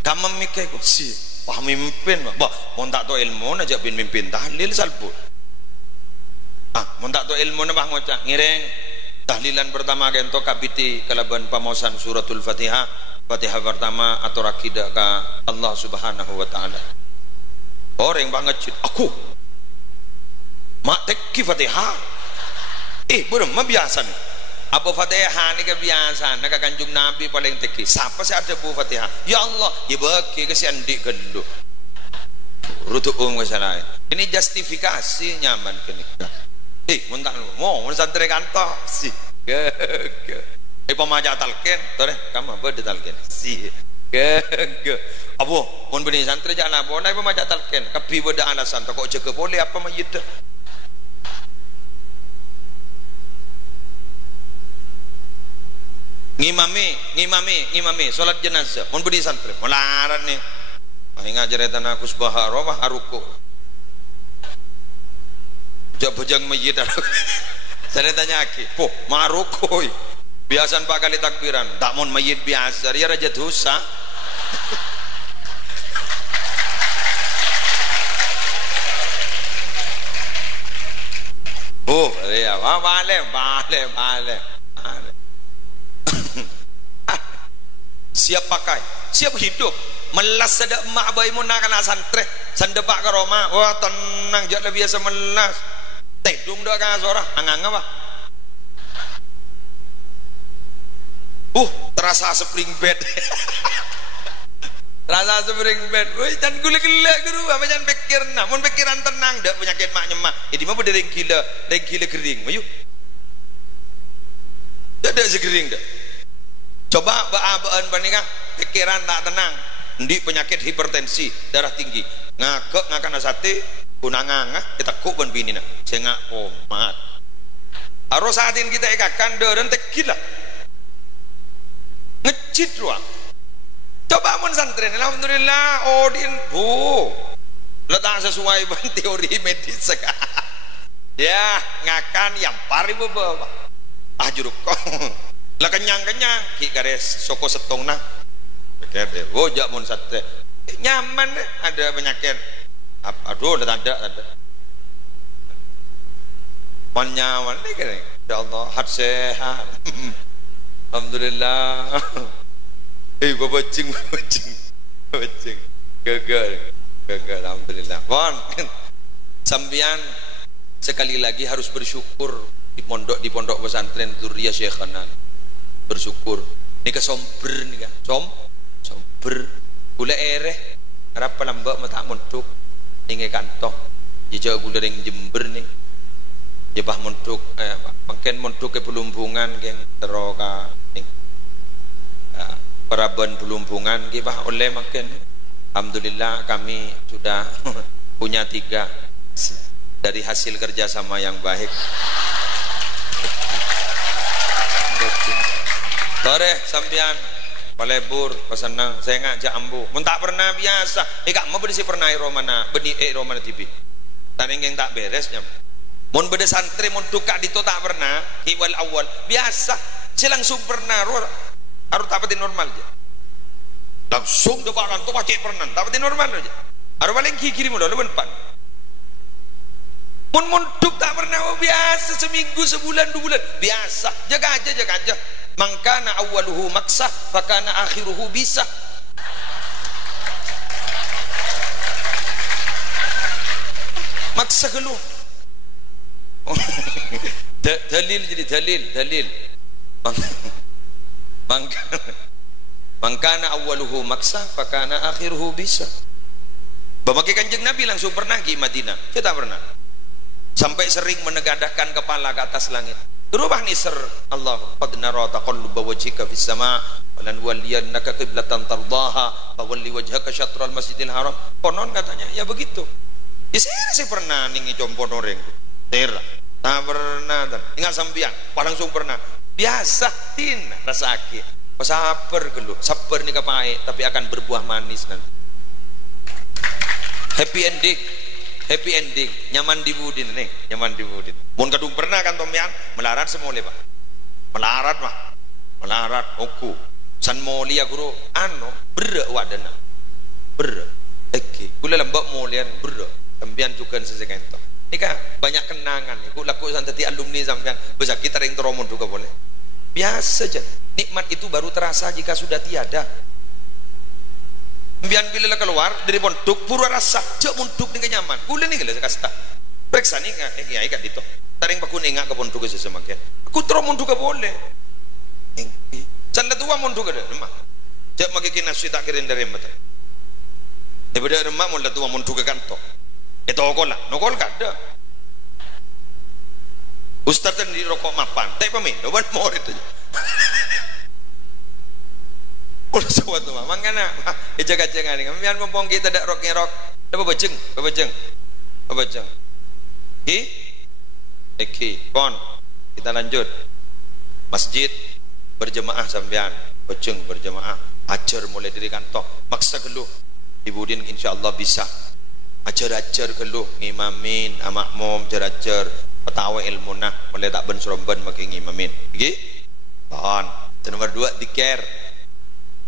kama mikir si mimpin bah mau tak tahu ilmu aja mimpin tahlil salbu mau tak tahu ilmu bah ngocak ngireng tahlilan pertama kento kabiti kalaban pamosan suratul Fatihah pertama atau rakidah ka Allah Subhanahu wa taala. Orang banget aku mak teki Fatihah. Belum mah biasa nih. Apa Fatihah ni kebiasaan nak kanjung Nabi paling teki. Siapa sih ada bu Fatihah? Ya Allah, ya bagi ke si andik gelu. Rutuk kesalai. Ini justifikasi nyaman kenikah. Muntak mau santri kantor si pemaja talken tore kamu berde talken si abu mun beni santri jangan apa nai pemaja talken kapi berde alasan kok jaga boleh apa mayit ngimami salat jenazah mun beni santri melarat nih ngajaretan aku subhanahu wa haruku bojang mayit saya tanya aki marukoi biasan pak kali takbiran tak mon mayit biasa dia raja dosa ya bale siap pakai siap hidup melas sedek emak bayi mun nak santre sandepak ke Roma wah tenang jak lebih biasa melas tedung dak ka sora angang apa terasa spring bed terasa spring bed woi dan gula-gula guru apa jangan pikir namun pikiran tenang dak penyakit mak nyemak jadi mah berdering gila kering mayu dak segering dak coba baan panikah pikiran tak tenang ndi penyakit hipertensi darah tinggi ngakak sate kunanganga kita kuban bini nak saya ngak komat harus saatin kita ekakan dan tekila ngecit ruang coba mun santren alhamdulillah odin letak sesuai dengan teori medis ya ngakan yang pari bawa juruk lah kenyang ki garis soko setong nah kete jak mun santren nyaman ada penyakit aduh ada Nyaman nih kan? Ya Allah, hat sehat. Alhamdulillah. Babacing. Gagal. Alhamdulillah. Bon, sambian sekali lagi harus bersyukur di pondok pesantren Dzurriyyah Syekhana. Bersyukur. Nika somber nika. Somber. Gula ereh. Harap pelambak mata montuk. Inge kantok. Jejak gula ring Jember nih. Jebah montuk makin montuk ke Pelumpungan geng teroka ning Paraban Pelumpungan gibah oleh makin alhamdulillah kami sudah punya 3 dari hasil kerjasama yang baik. Tore sampean palebur pesenang saya ngajak ambu mun tak pernah biasa kak mau berisi pernah romana beni romana TV taning yang tak beresnya mun beda santri mun tukak dito tak pernah iwal awal biasa si langsung pernah harus tapatin normal aja langsung depan tuh pakai pernah tapatin normal aja harus paling kiri mudah lu pan mun tuk tak pernah biasa seminggu sebulan 2 bulan biasa jaga aja mangkana awaluhu maksah fakana akhiruhu bisa maksa keluh dalil jadi dalil mangkana awaluhu maksa fakana akhiruhu bisa. Bapaknya Kanjeng Nabi langsung pernah di Madinah kita pernah sampai sering menegadahkan kepala ke atas langit berubah nisr Allah qad nara taqalluba wajhika fis sama walan waliyannaka qiblatan tardaha fawalli wajhaka syatrul masjidil haram konon katanya ya begitu ya saya pernah ningi compon orang tak pernah tinggal sambian langsung pernah biasa tina rasa sakit sabar geluh sabar nih kapai tapi akan berbuah manis nanti happy ending nyaman di budin nih nyaman di budin mun kadung pernah kan tomian melarat semua pak melarat oku san molia guru berre wadana berre kula lembak molian berre tembian juga sesekento nika banyak kenangan iku laku santati alumni sampean besar kita ring teromon juga boleh biasa aja nikmat itu baru terasa jika sudah tiada bian bila keluar dari pondok pura rasa jak pondok ning nyaman kula nih gelas kasta periksa nih kiai kan dito taring pakune ngak ke pondok sesemaken aku teromon juga boleh canda tua pondok ada mah jak magikin nasi tak kirim dari mata daripada remah mun tua pondok ke kantor itu nokol kada ustaz di rokok mapan tapi pemain doan mau itu udah suatu mah mangana jaga-jaga nih kamian pompong kita dak rok bebejeng kon kita lanjut masjid berjemaah sampean bejeng berjemaah ajar mulai dari kantor maksa geluh ibudin insyaallah bisa ajar keluh ngimamin amakmum ajar petawa ilmu nah mulai tak ben seromban makin ngimamin nggih pohon nomor 2 dikir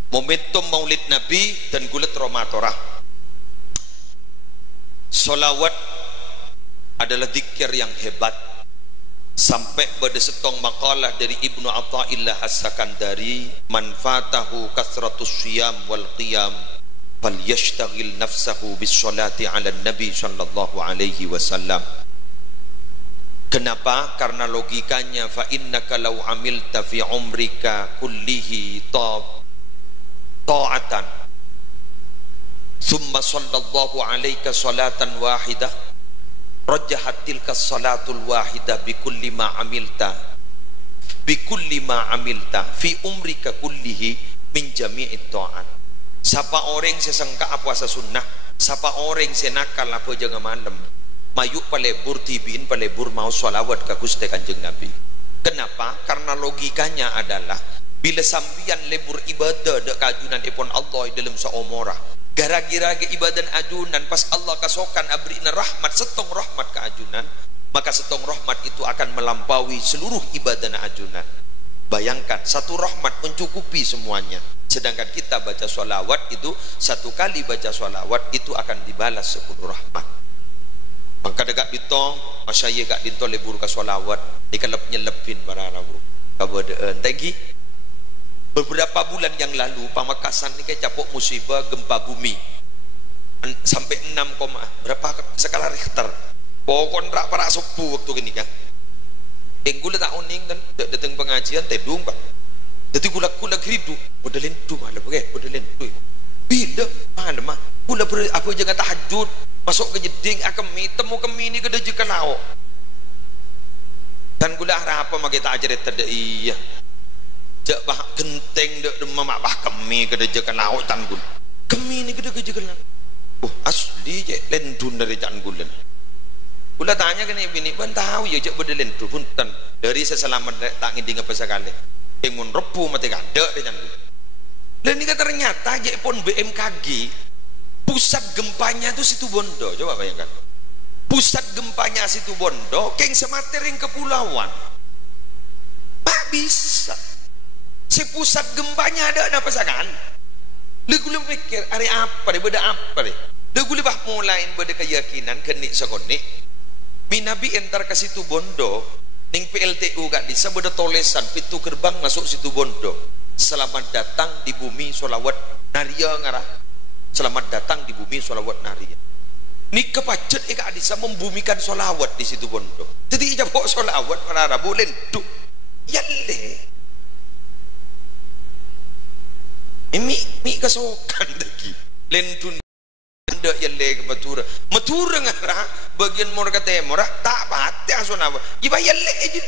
momentum maulid nabi dan gulat romatorah solawat adalah dikir yang hebat sampai pada setong makalah dari Ibnu Athaillah As-Sakandari manfatahu kasratus siyam wal qiyam falyashtagil nafsahu bis salati ala nabi sallallahu alaihi wasallam. Kenapa? Karena logikanya fa innaka law amilta fi umrika kullihi ta'atan thumma sallallahu alaika salatan wahidah rajahat tilka salatul wahidah bikulli ma amilta fi umrika kullihi min jami'it ta'at. Siapa orang sesengka puasa sunnah, siapa orang senakal apa jangan malam, mayuk palebur tibiin palebur mau sholawat ke Gusti Kanjeng Nabi. Kenapa? Karena logikanya adalah bila sambian lebur ibadah dek kajunan ipon Allah dalam seomorah, gara-gara ke ibadah ajunan pas Allah kasokan abrina rahmat setong rahmat ke ajunan, maka setong rahmat itu akan melampaui seluruh ibadah ajunan. Bayangkan satu rahmat mencukupi semuanya. Sedangkan kita baca sholawat itu satu kali baca sholawat itu akan dibalas 10 rahmat. maka dekat dito masyayikh kak dito lebur ka solawat ikalap nyelepin bararabu kabadaan tagi beberapa bulan yang lalu Pamekasan ini kayak capok musibah gempa bumi sampai 6, berapa skala Richter pokoknya rak para sepuh waktu gini kan yang gula tak uning dan datang pengajian tedung pak jadi gula ridu modelin tu malam modelin tu bila malam mah gula apa jangan tahajud masuk ke jeding akemi temu kemi ni kada jika lauk dan gula harap apa magi tak ajaret tada iya jak bah genteng dek mamak bah kemi kada jika lauk tan gul kemi ni kada jika lauk asli je lendun dari can gulen gula tanya kene bini ban tahu ya jak bedelen tu punten dari seselamat tak ngiding apa sekali pengun repu mati gandek de can gul dan ini ternyata je pon BMKG pusat gempanya itu Situ Bondo, coba bayangkan pusat gempanya Situ Bondo keng sematering kepulauan tak bisa si pusat gempanya ada apa sakan lagu mikir hari apa deh beda apa deh lagu lebah mulai beda keyakinan kenik sekonik binabi entar ke Situ Bondo ning PLTU gak bisa beda tolesan pintu gerbang masuk Situ Bondo selamat datang di bumi solawat naria ngarah selamat datang di bumi solawat naria ni kepacut ika bisa membumikan solawat di Situ Bondo jadi ija pok solawat para boleh duk yalle mi kasokan lagi lentun anda yalle ke matura ngara bagian mor kata mora tak pati asonawa iba yalle aja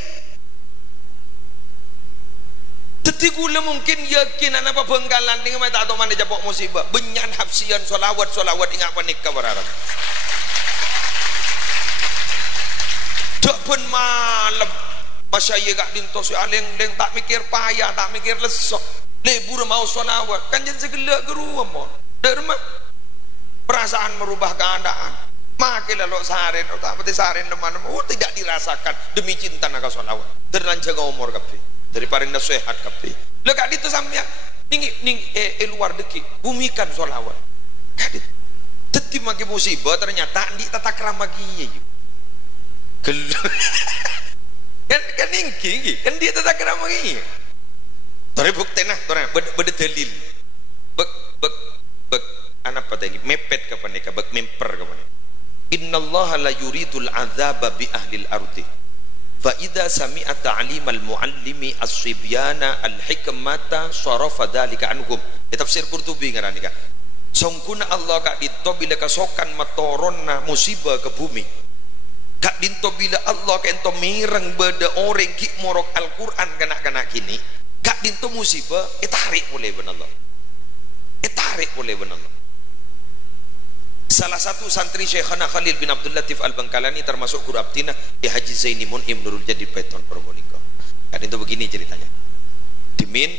jadi gula mungkin yakin anak apa benggalan ni mai tak tahu mana japok musibah benyan hafsian solawat ingat panik kabararang tak pun malam masyayikh gak dinto si aleng tak mikir payah tak mikir lesok lebur mau solawat kan jadi segelak geruam mon derma perasaan merubah keadaan makin lalu saren tak pati saren teman-teman tidak dirasakan demi cinta naga solawat terlanjang umur kapi dari paling nasihat kapi lekak itu sampai ning luar deki bumikan solawat kadit tetip maki musibah ternyata di tata krama giye kan ingki kan dia tata krama giye tori bukti nah tori beda dalil bek anak pada lagi mepet kapan nika bek memper kapan innallaha la yuridul azaba bi ahlil ardi fa idza sami'a ta'limal muallimi as-sibyana al-hikmata sarafa dzalika anhum tafsir Qurtubi ngarani ka songkuna Allah kak dinto bila kasokan matoronna musibah ke bumi kak dinto bila Allah ka ento mireng beda orang ki morok Al-Qur'an kanak-kanak kini kak dinto musibah tarik boleh ben Allah tarik boleh ben Allah. Salah satu santri Syekhana Khalil bin Abdul Latif Al-Bangkalani termasuk guru abdina di Haji Zaini Mun'im Nurul Jadid Paiton Probolinggo. Kak dinto begini ceritanya. Dimin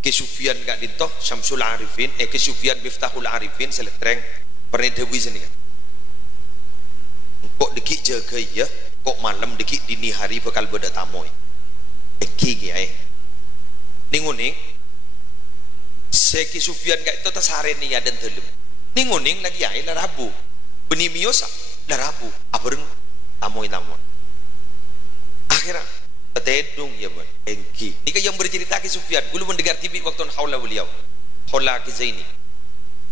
ke Sufyan kak dinto Syamsul Arifin ke Sufyan Miftahul Arifin seletreng pernah dewi sini kan. Kok dekik jaga ya, kok malam dekik dini hari bakal beda tamoy. Dekik ya ninguning Seki Sufyan kak itu tasaren ni ya dan telum ninguning lagi ya lah Rabu beni miosa lah Rabu abareng tamoy akhirnya ketedung ya bun engki ini yang bercerita ke Sufyan gue belum mendengar TV waktu haula beliau haula ke Zaini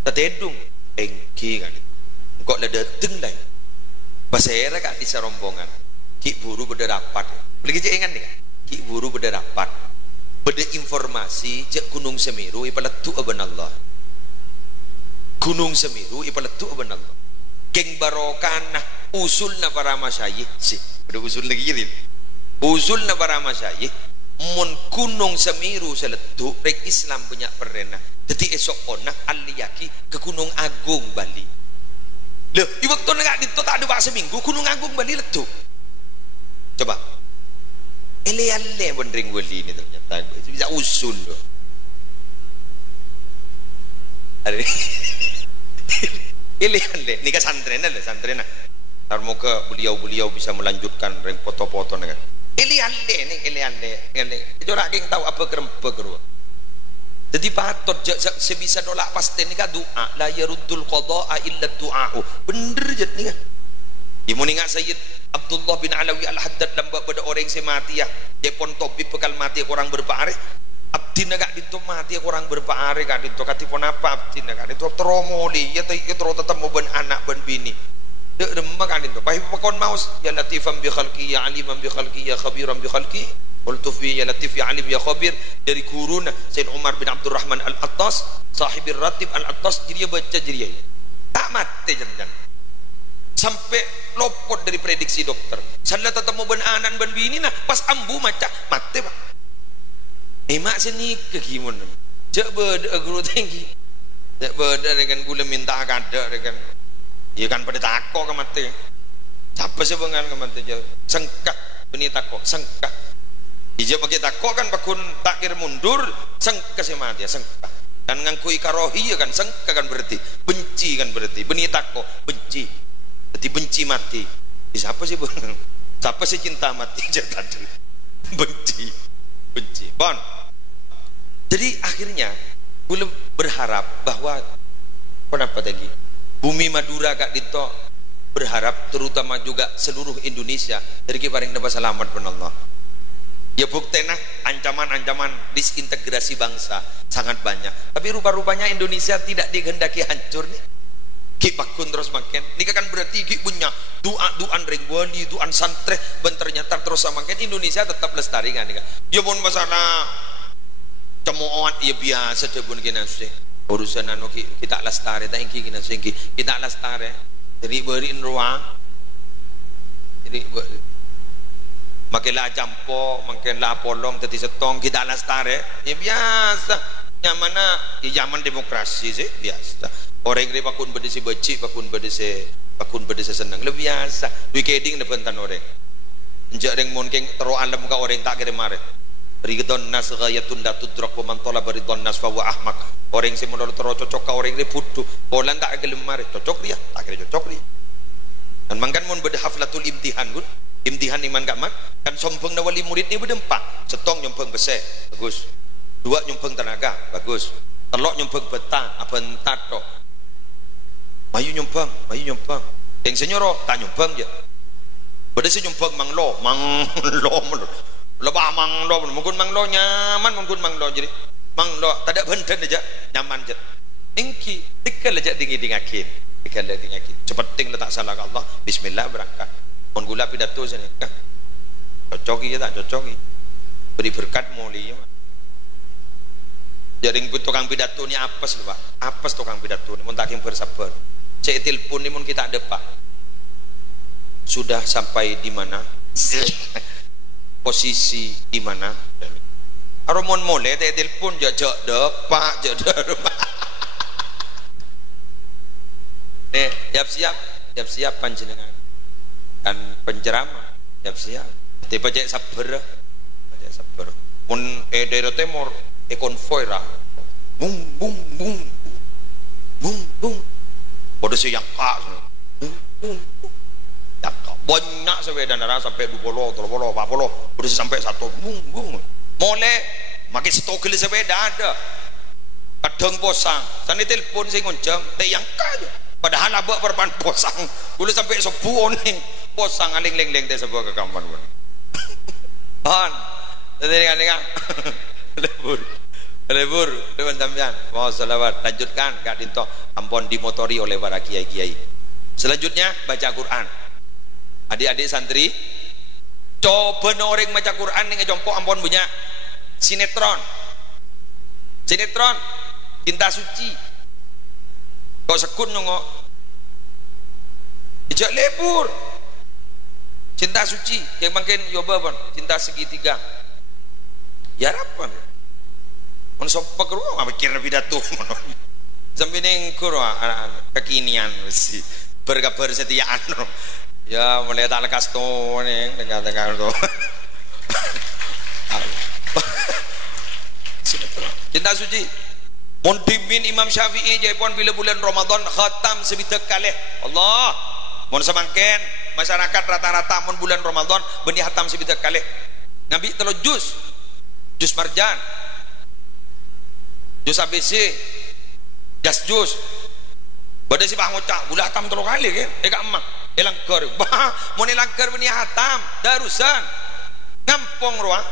ketedung engki kan kok lah dateng lah pasera kak di serombongan ki buru berderapat lagi ingat nih ki buru berderapat beda informasi cek Gunung Semeru ipaletu aban Allah Gunung Semeru ipaletu aban Allah geng barokana usulna para masyayikh sih ada usul lagi gitu usulna para masyayikh mun Gunung Semeru seletu rek Islam punya perena jadi esok ona aliyaki ke Gunung Agung Bali loh di waktu nggak itu tak ada bahasa seminggu Gunung Agung Bali letu coba ele-ele bendring wali ini ternyata bisa usul loh ele-ele ini ke santren lah santren ntar moga beliau bisa melanjutkan reng foto-foto dengan ele-ele nih ele-ele itu orang yang tahu apa kerempek keruah jadi patut sebisa nolak pasti ini kan doa la yaruddul qada'a illa du'a'u bener je nih kan Imun ingat Sayyid Abdullah bin Alawi Al-Haddad lambak pada orang yang mati ya. Dia pun tobi bekal mati orang berpaare. Abdina gak dinto mati orang berpaare gak dinto katipun apa abdina gak dinto teromoli ya tetap mau ben anak ben bini. Dek demak gak dinto. Pahi pakon maus ya latifan bi khalqi ya aliman bi khalqi ya khabiran bi khalqi. Qultu fi ya latif ya alim ya khabir dari gurun Sayyid Umar bin Abdurrahman Al-Attas sahibir ratib Al-Attas jadi baca jadi tak mati jangan sampai lopot dari prediksi dokter. Salah tetemu ben anan ben bini nah pas ambu maca mati pak. Mak sini kegimun. Jak beda guru tinggi. Jak beda dengan gula minta kada dengan. Iya kan pada takok ke mati. Siapa sih bengan ke mati jauh. Sengkak beni takok sengkak. Ija pakai takok kan pakun takir mundur sengkak sih mati ya sengkak. Dan ngangkui karohi ya kan sengkak kan berarti benci kan berarti beni takok benci. Berarti benci mati. Siapa sih bengan? Siapa sih cinta mati jak tadi. Benci. Bon. Jadi akhirnya gue berharap bahwa kenapa tadi bumi Madura gak dito berharap terutama juga seluruh Indonesia dari kiparing dapat selamat pun Allah. Ya buktena ancaman-ancaman disintegrasi bangsa sangat banyak. Tapi rupa-rupanya Indonesia tidak digendaki hancur nih. Kipakun terus makin. Ini kan berarti ki punya doa-doan ringwali, doan santre, ben ternyata terus semakin Indonesia tetap lestari kan. Ya pun masalah cemoan ya biasa cebun kena sih. Urusan anu kita lestari tak ingki kena sih kita lestari. Jadi beriin ruang. Jadi makinlah jampo, makinlah polong, teti setong kita lestari. Ya biasa. Yang mana di zaman demokrasi sih biasa. Orang yang pakun berdisi becik, pakun berdisi senang. Lebih biasa. Weekending depan tan orang. Njak reng mungkin terus alam ka orang tak kira mare. Ridon nas ghayatun la tudrak wa man talaba ridon nas fa wa ahmaq. Orang sing menurut terus cocok ka orang ni putu. Bolan tak gelem mare cocok dia, tak kira cocok dia. Dan mangkan mun beda haflatul imtihan gun. Imtihan iman gak mat kan sompeng na wali murid ni berdempak. Setong nyumpeng bese, bagus. Dua nyumpeng tenaga, bagus. Telok nyumpeng betang, apa entat tok. Mayu nyumpeng. Yang senyoro tak nyumpeng je. Beda si nyumpeng manglo. Lebah manglo, mungkin manglo nyaman, mungkin manglo jadi manglo tak ada benten aja nyaman je. Ingki, tikal aja dingakin. Cepat ting letak salah ke Allah. Bismillah berangkat. Mon gula pidato sini, kan? Cocoki ya tak cocoki. Beri berkat mulia. Jadi tukang pidato ni apes lho Pak. Apes tukang pidato ni mun takim bersabar. Cek telepon ni mun kita ada Pak. Sudah sampai di mana? Posisi di mana? Aromon mole cek telepon jajak depak Pak. Nih, siap panjenengan. Kan penceramah, siap. Tiba cek sabar. Mun daerah timur konvoy lah, bung. Pada si yang kak, banyak sepeda nara sampai 20, 30, 40, udah sampai 1 bung. Mulai makin stokil sepeda ada, kadang posang, sana telepon saya ngonceng, yang kak, padahal abak perpan posang, udah sampai 10 nih, posang aling-ling teh sebuah ke kamar pun. Han, tadi kan. Lebur dewan sampean mau selawat lanjutkan gak dinto ampun dimotori oleh para kiai-kiai. Selanjutnya baca Quran. Adik-adik santri coba orang baca Quran nih ngejompo ampun punya sinetron Cinta Suci kok sekun nyongo ijak lebur Cinta Suci yang makin yoba pun Cinta Segitiga ya apa mun sopek ruang mikir pidato sampai ning kuro anak kekinian mesti berkabar setiaan ya mulai tak lekas to ning tengah-tengah to Cinta Suci mun dimin Imam Syafi'i jaipun bila bulan Ramadan khatam sebitek kalih Allah mun semangken masyarakat rata-rata mun bulan Ramadan benih khatam sebitek kalih nabi telo jus marjan jus ABC jas jus pada si bang ngocak gula hitam 3 kali kan gak emak langgar bah mau langgar beni hatam darusan ngampong ruang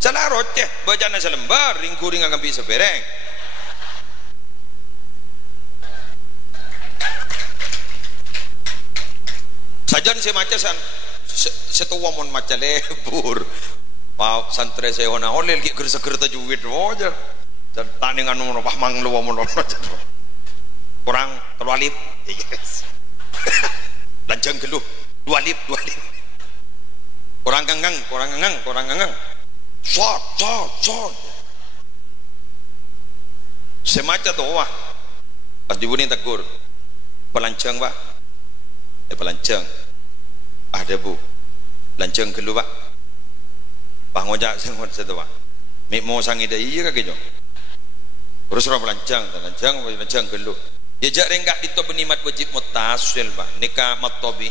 salah roceh bacaan selembar ringkuring akan bisa bereng sajan saya maca setua mon maca lebur wow santri saya wana oleh lagi gersa-gerta juwit wajar dan tandingan nomor pah mang lu mon kurang terwalip yes lanjang geluh dua lip kurang gangang shot semaca tuh wah pas dibuni tegur pelancang pak pelancang ada bu lancang geluh pak pak ngojak sengot satu pak mik mau sang ida iya kaki jo terus orang pelancang geluh ya jak renggak itu benimat wajib mutasil pak nikah matobi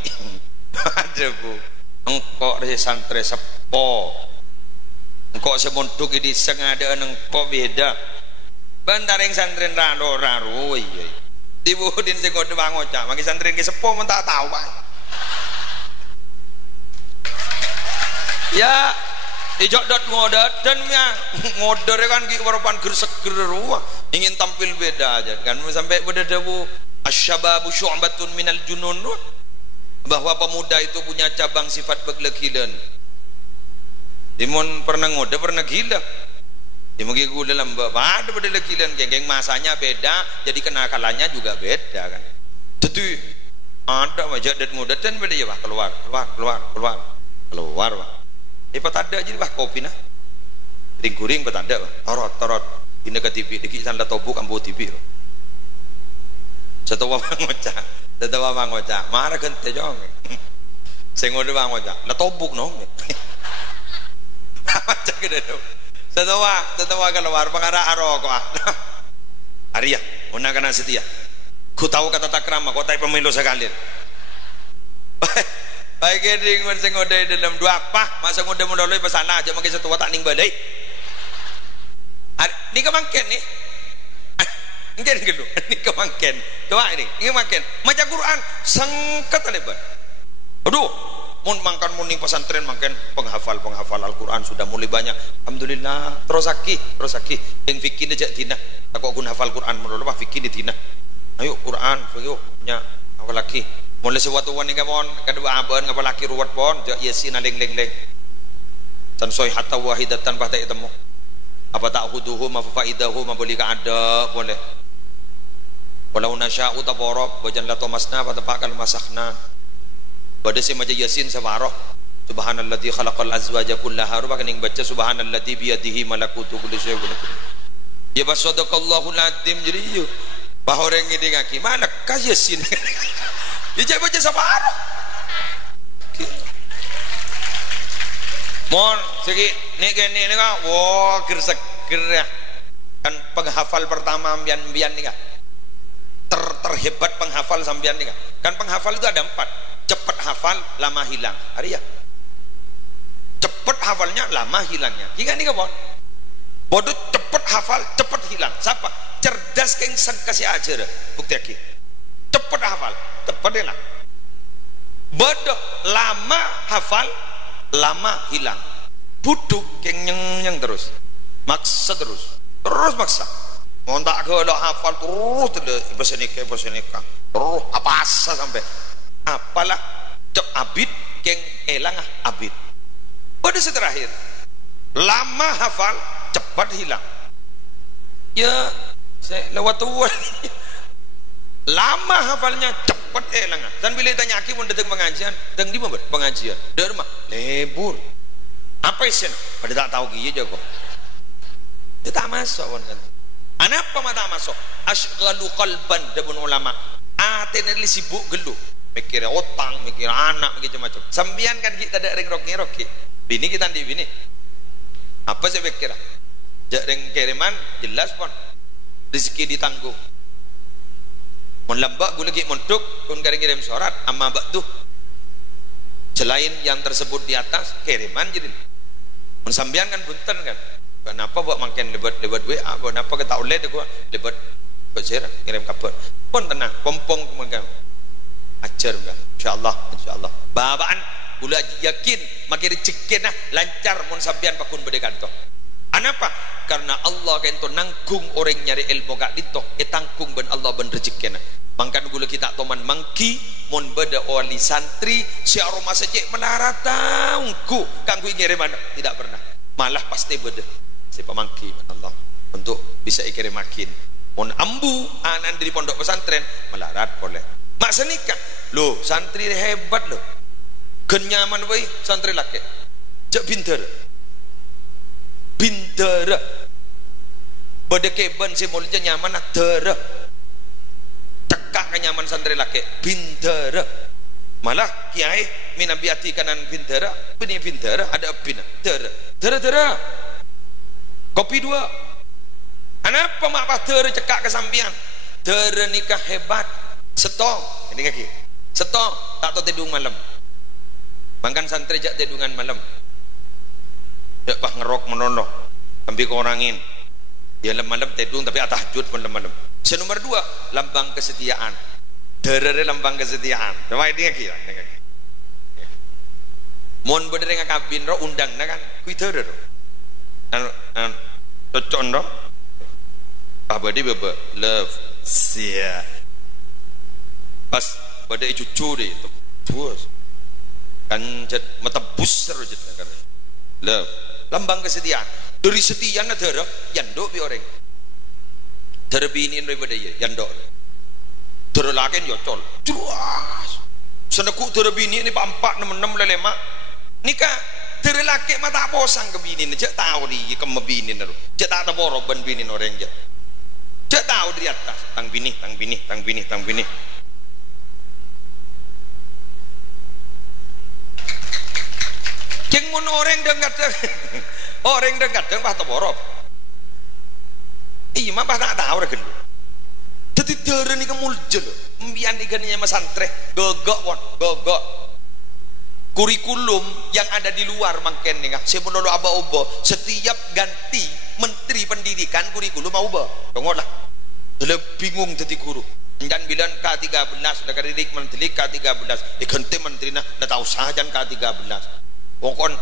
ada bu engkau dari santri sepo engkau semonduk ini sengaja engkau beda bandar yang santri raro iya dibudin segode bang ocak maki santri ke sepo men tak tahu pak ya ijok dot ngodat dan ya ngodor kan ki warupan gerseger ruah ingin tampil beda aja kan sampai pada dawu asyababu syu'batun minal junun bahwa pemuda itu punya cabang sifat beglegilan dimon pernah ngoda pernah gila dimungkin gue dalam ada pada legilan geng masanya beda jadi kenakalannya juga beda kan tentu ada wajah dan ngoda dan beda ya pak keluar pak petanda aja bah kopi nah ring-kuring petanda bah torot ini ke TV dikit sanda tobuk ambo TV setelah bang ngocak marah kan tejong saya ngode bang ngocak lah tobuk nong macam gitu setelah keluar pengarah arok Arya unakan setia ku tahu kata takrama kota pemilu sekalian baik gering man sing ngode dalam dua apa masa ngode mendoloi pesana aja makin satu watak ning badai ini kemangken nih mungkin gitu ini kemangken doa ini makin maca Quran sengket lebar aduh mun mangkan muning pesantren mangken penghafal Al-Quran sudah mulai banyak alhamdulillah terus aki yang fikir aja tina aku gun hafal Quran menurut apa fikir tina ayo Quran ayo nya apa lagi mulai sesuatu wanita mon kedua aban ngapa laki ruwat pon jak yasin leng tan soy hatta wahidatan bah tak temu apa ta'khuduhu ma faidahu ma boleh ada boleh walau nasya'u tabarok wajan la tamasna fa tafakal masakna pada si maja yasin sabarok subhanalladzi khalaqal azwaja kullaha rupa kening baca subhanalladzi biyadihi malakutu kulli syai'in ya basadaqallahul azim jadi yo bah orang ini ngaki mana kas yasin dia baca sabarok mon segi nek kene nika wah gerseger ya kan penghafal pertama ambian nika terhebat penghafal sambian nika kan penghafal itu ada 4 cepat hafal lama hilang hari ya cepat hafalnya lama hilangnya hingga nika mon bodoh cepat hafal cepat hilang siapa cerdas keng san kasih ajar bukti aki cepat hafal cepat hilang bodoh lama hafal lama hilang buduk keng nyeng terus maksa terus maksa mau tak ke dah hafal terus bahasa nikah terus apa asa sampai apalah cep abid keng elang abid pada terakhir lama hafal cepat hilang ya saya lewat tua lama hafalnya cepat elang dan bila tanya aki mau datang pengajian datang di mana pengajian dari rumah lebur apa isen pada tak tahu gitu jago dia tak masuk kan anak apa mata masuk asygalu qalban dabun ulama ateneli sibuk geluh mikir otang mikir anak mikir macam sambian kan kita ada ring roki bini kita di bini apa saya pikir jak ring kiriman jelas pun rezeki ditanggung mun lambak gue lagi montuk kun kirim surat amma ba'du selain yang tersebut di atas kiriman jadi mun sambian kan bunten kan kenapa buat makin lebat WA kenapa kita oleh gua lebat share ngirim kabar pun tenang pompong kemudian ajar kan insyaallah babaan gula yakin makin rezeki nah lancar mun sampean pakun bede kanto anapa karena Allah kento nangkung orang nyari ilmu gak dito tangkung ben Allah ben rezeki nah mangkan gula kita toman mangki mun beda wali santri si aroma secek menaratangku kanggu ngirim mana tidak pernah malah pasti beda si pemangki Allah untuk bisa ikirim makin mun ambu anan dari pondok pesantren melarat boleh mak senikah loh santri hebat loh kenyaman wei santri laki jak pinter beda keben si mulutnya nyaman terah cekak kenyaman santri laki pinter malah kiai minabiati kanan pinter benih pinter ada bina terah kopi dua anapa mak pater cekak kesampian nikah hebat setong ini kaki setong tak tahu tidung malam mangkan santri jak tidungan malam jak pah ngerok menono sambil korangin ya malam tidung tapi tahajud pun malam senomor dua lambang kesetiaan derere lambang kesetiaan coba ini kaki mon berdiri ngakabin ro undang na kan kui derere cocok ndo abadi bebe love sia pas pada cucu deh bos kan metebus terus kan love lambang kesetiaan dari setia na dera yando bi orang terbinin daripada ya yando dera lakin yocol juas seneku terbini ini pampak 66 lelema nikah dera laki mata posang ke bini cek tahu di kemebinin naru cek tak tahu roban binin orang cek tahu di atas tang bini ceng mun orang dengar bah teborob iya mah tak tahu dah gelo jadi dere ni kemuljel mbian ikannya masantre gogok kurikulum yang ada di luar mangken nih saya menolo aba-obo setiap ganti menteri pendidikan kurikulum mau ba tengok lah lebih bingung jadi guru dan bilang K13 dah kadidik menteri K13 ganti menteri dah tahu saja K13 pokon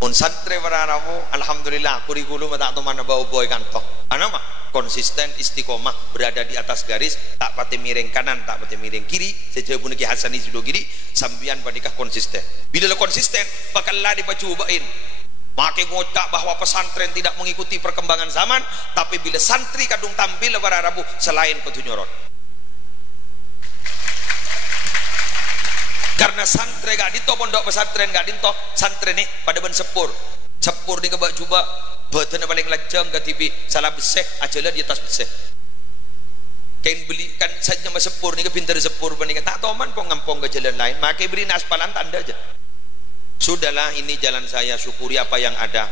on santre wararamu alhamdulillah kurikulum tak tahu mana bau-bau kantor anama konsisten istiqomah berada di atas garis tak pati miring kanan tak pati miring kiri sejauh buniki hasani sudah gini sambian panikah konsisten bila lo konsisten bakal lah dipacubain makin ngocak bahwa pesantren tidak mengikuti perkembangan zaman tapi bila santri kadung tampil wararabu selain petunyorot karena santri gak dito pondok pesantren gak dito santri nih pada ben sepur nih kebak coba badan paling lajang ke TV salah besek ajalah di atas besek kain beli kan saja mas sepur nih pintar sepur bandingkan tak toman pong ngampong ke jalan lain makai beri aspalan tanda aja sudahlah ini jalan saya syukuri apa yang ada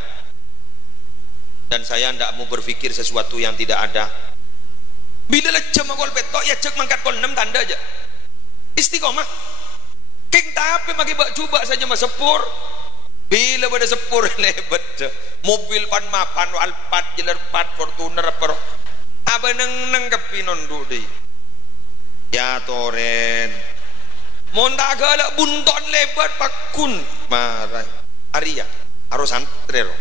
dan saya tidak mau berpikir sesuatu yang tidak ada bila lejam kol betok ya cek mangkat kol 6 tanda aja istiqomah keng tapi makai bak coba saja mas sepur bila pada sepur lebat mobil pan mapan Alphard jelar pat Fortuner apa aba neng kepinon dudi ya toren monta galak bunton lebat pakun marah Arya harus santrero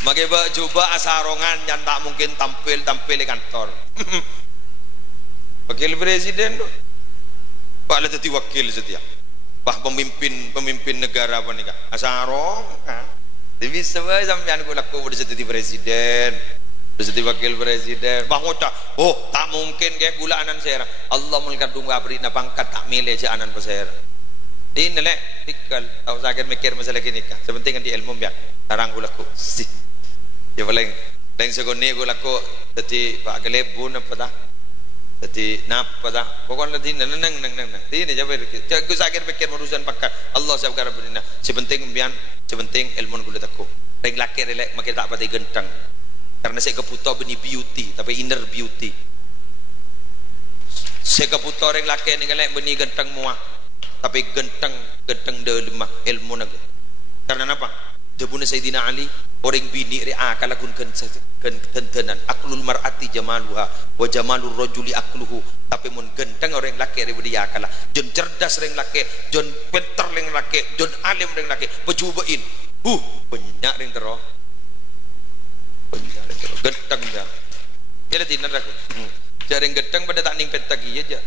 Mage ba coba asarongan yang tak mungkin tampil di kantor wakil presiden Pak lah jadi wakil setiap Pak pemimpin negara apa nih kak asarong tapi sebab sampean aku laku udah jadi presiden udah jadi wakil presiden Pak ngocak tak mungkin kayak gula anan saya Allah melkadung abri na pangkat tak milih si anan peser ini lek tikal tahu sakit mikir masalah gini kak sepenting di ilmu biar tarang gulaku sih ya paling segoni gulaku jadi Pak kelebun apa dah jadi napa dah pokoknya nanti neng ini jawab aku sakit pikir urusan pakat Allah saya berkata berdina sepenting ilmu kulit aku reng laki relek makin tak pati gentang karena saya keputar benih beauty tapi inner beauty saya keputar reng laki ni galek benih gentang muak tapi gentang lemah ilmu naga karena apa debuna Sayyidina Ali orang bini ri akala kun kentenan aklul mar'ati jamaluha wa jamalur rajuli akluhu, tapi mun genteng orang laki ri dia akala jon cerdas orang laki, jon pinter orang laki, jon alim orang laki, pejubain banyak ring tero genteng dah ya tinan aku jaring genteng pada tak ning petagi aja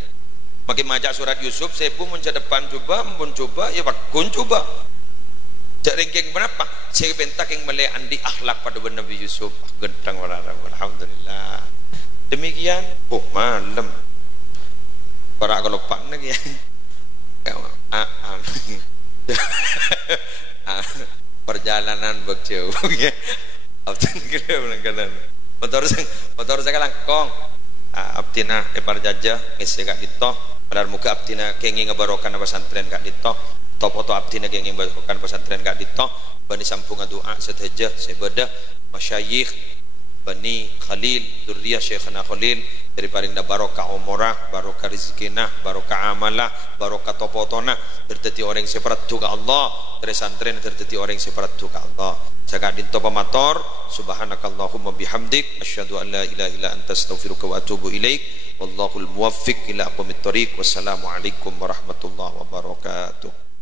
makin majak surat Yusuf sebu mun depan coba ya bakun coba jaring geng berapa saya pentak yang mele andi akhlak pada Nabi Yusuf genteng warara alhamdulillah demikian malam para kalau pak lagi perjalanan berjauh ya abtin kira belangkanan motor saya langkong abtina epar jajah ngisi kak dito padahal muka abtina kengi ngebarokan pesantren kak dito foto abtina kengi ngebarokan pesantren kak dito bani sampungan doa seteja sebeda masyayikh bani Khalil durriyah Syekhana Khalil dari paling da barokah umurah barokah rizkina barokah amalah barokah topotona terteti orang separat tu ka Allah dari santren terteti orang separat tu ka Allah saka dinto pamator subhanakallahumma bihamdik asyhadu an la ilaha illa anta astaghfiruka wa atubu ilaik wallahul muwaffiq ila aqwamit thoriq wassalamu alaikum warahmatullahi wabarakatuh.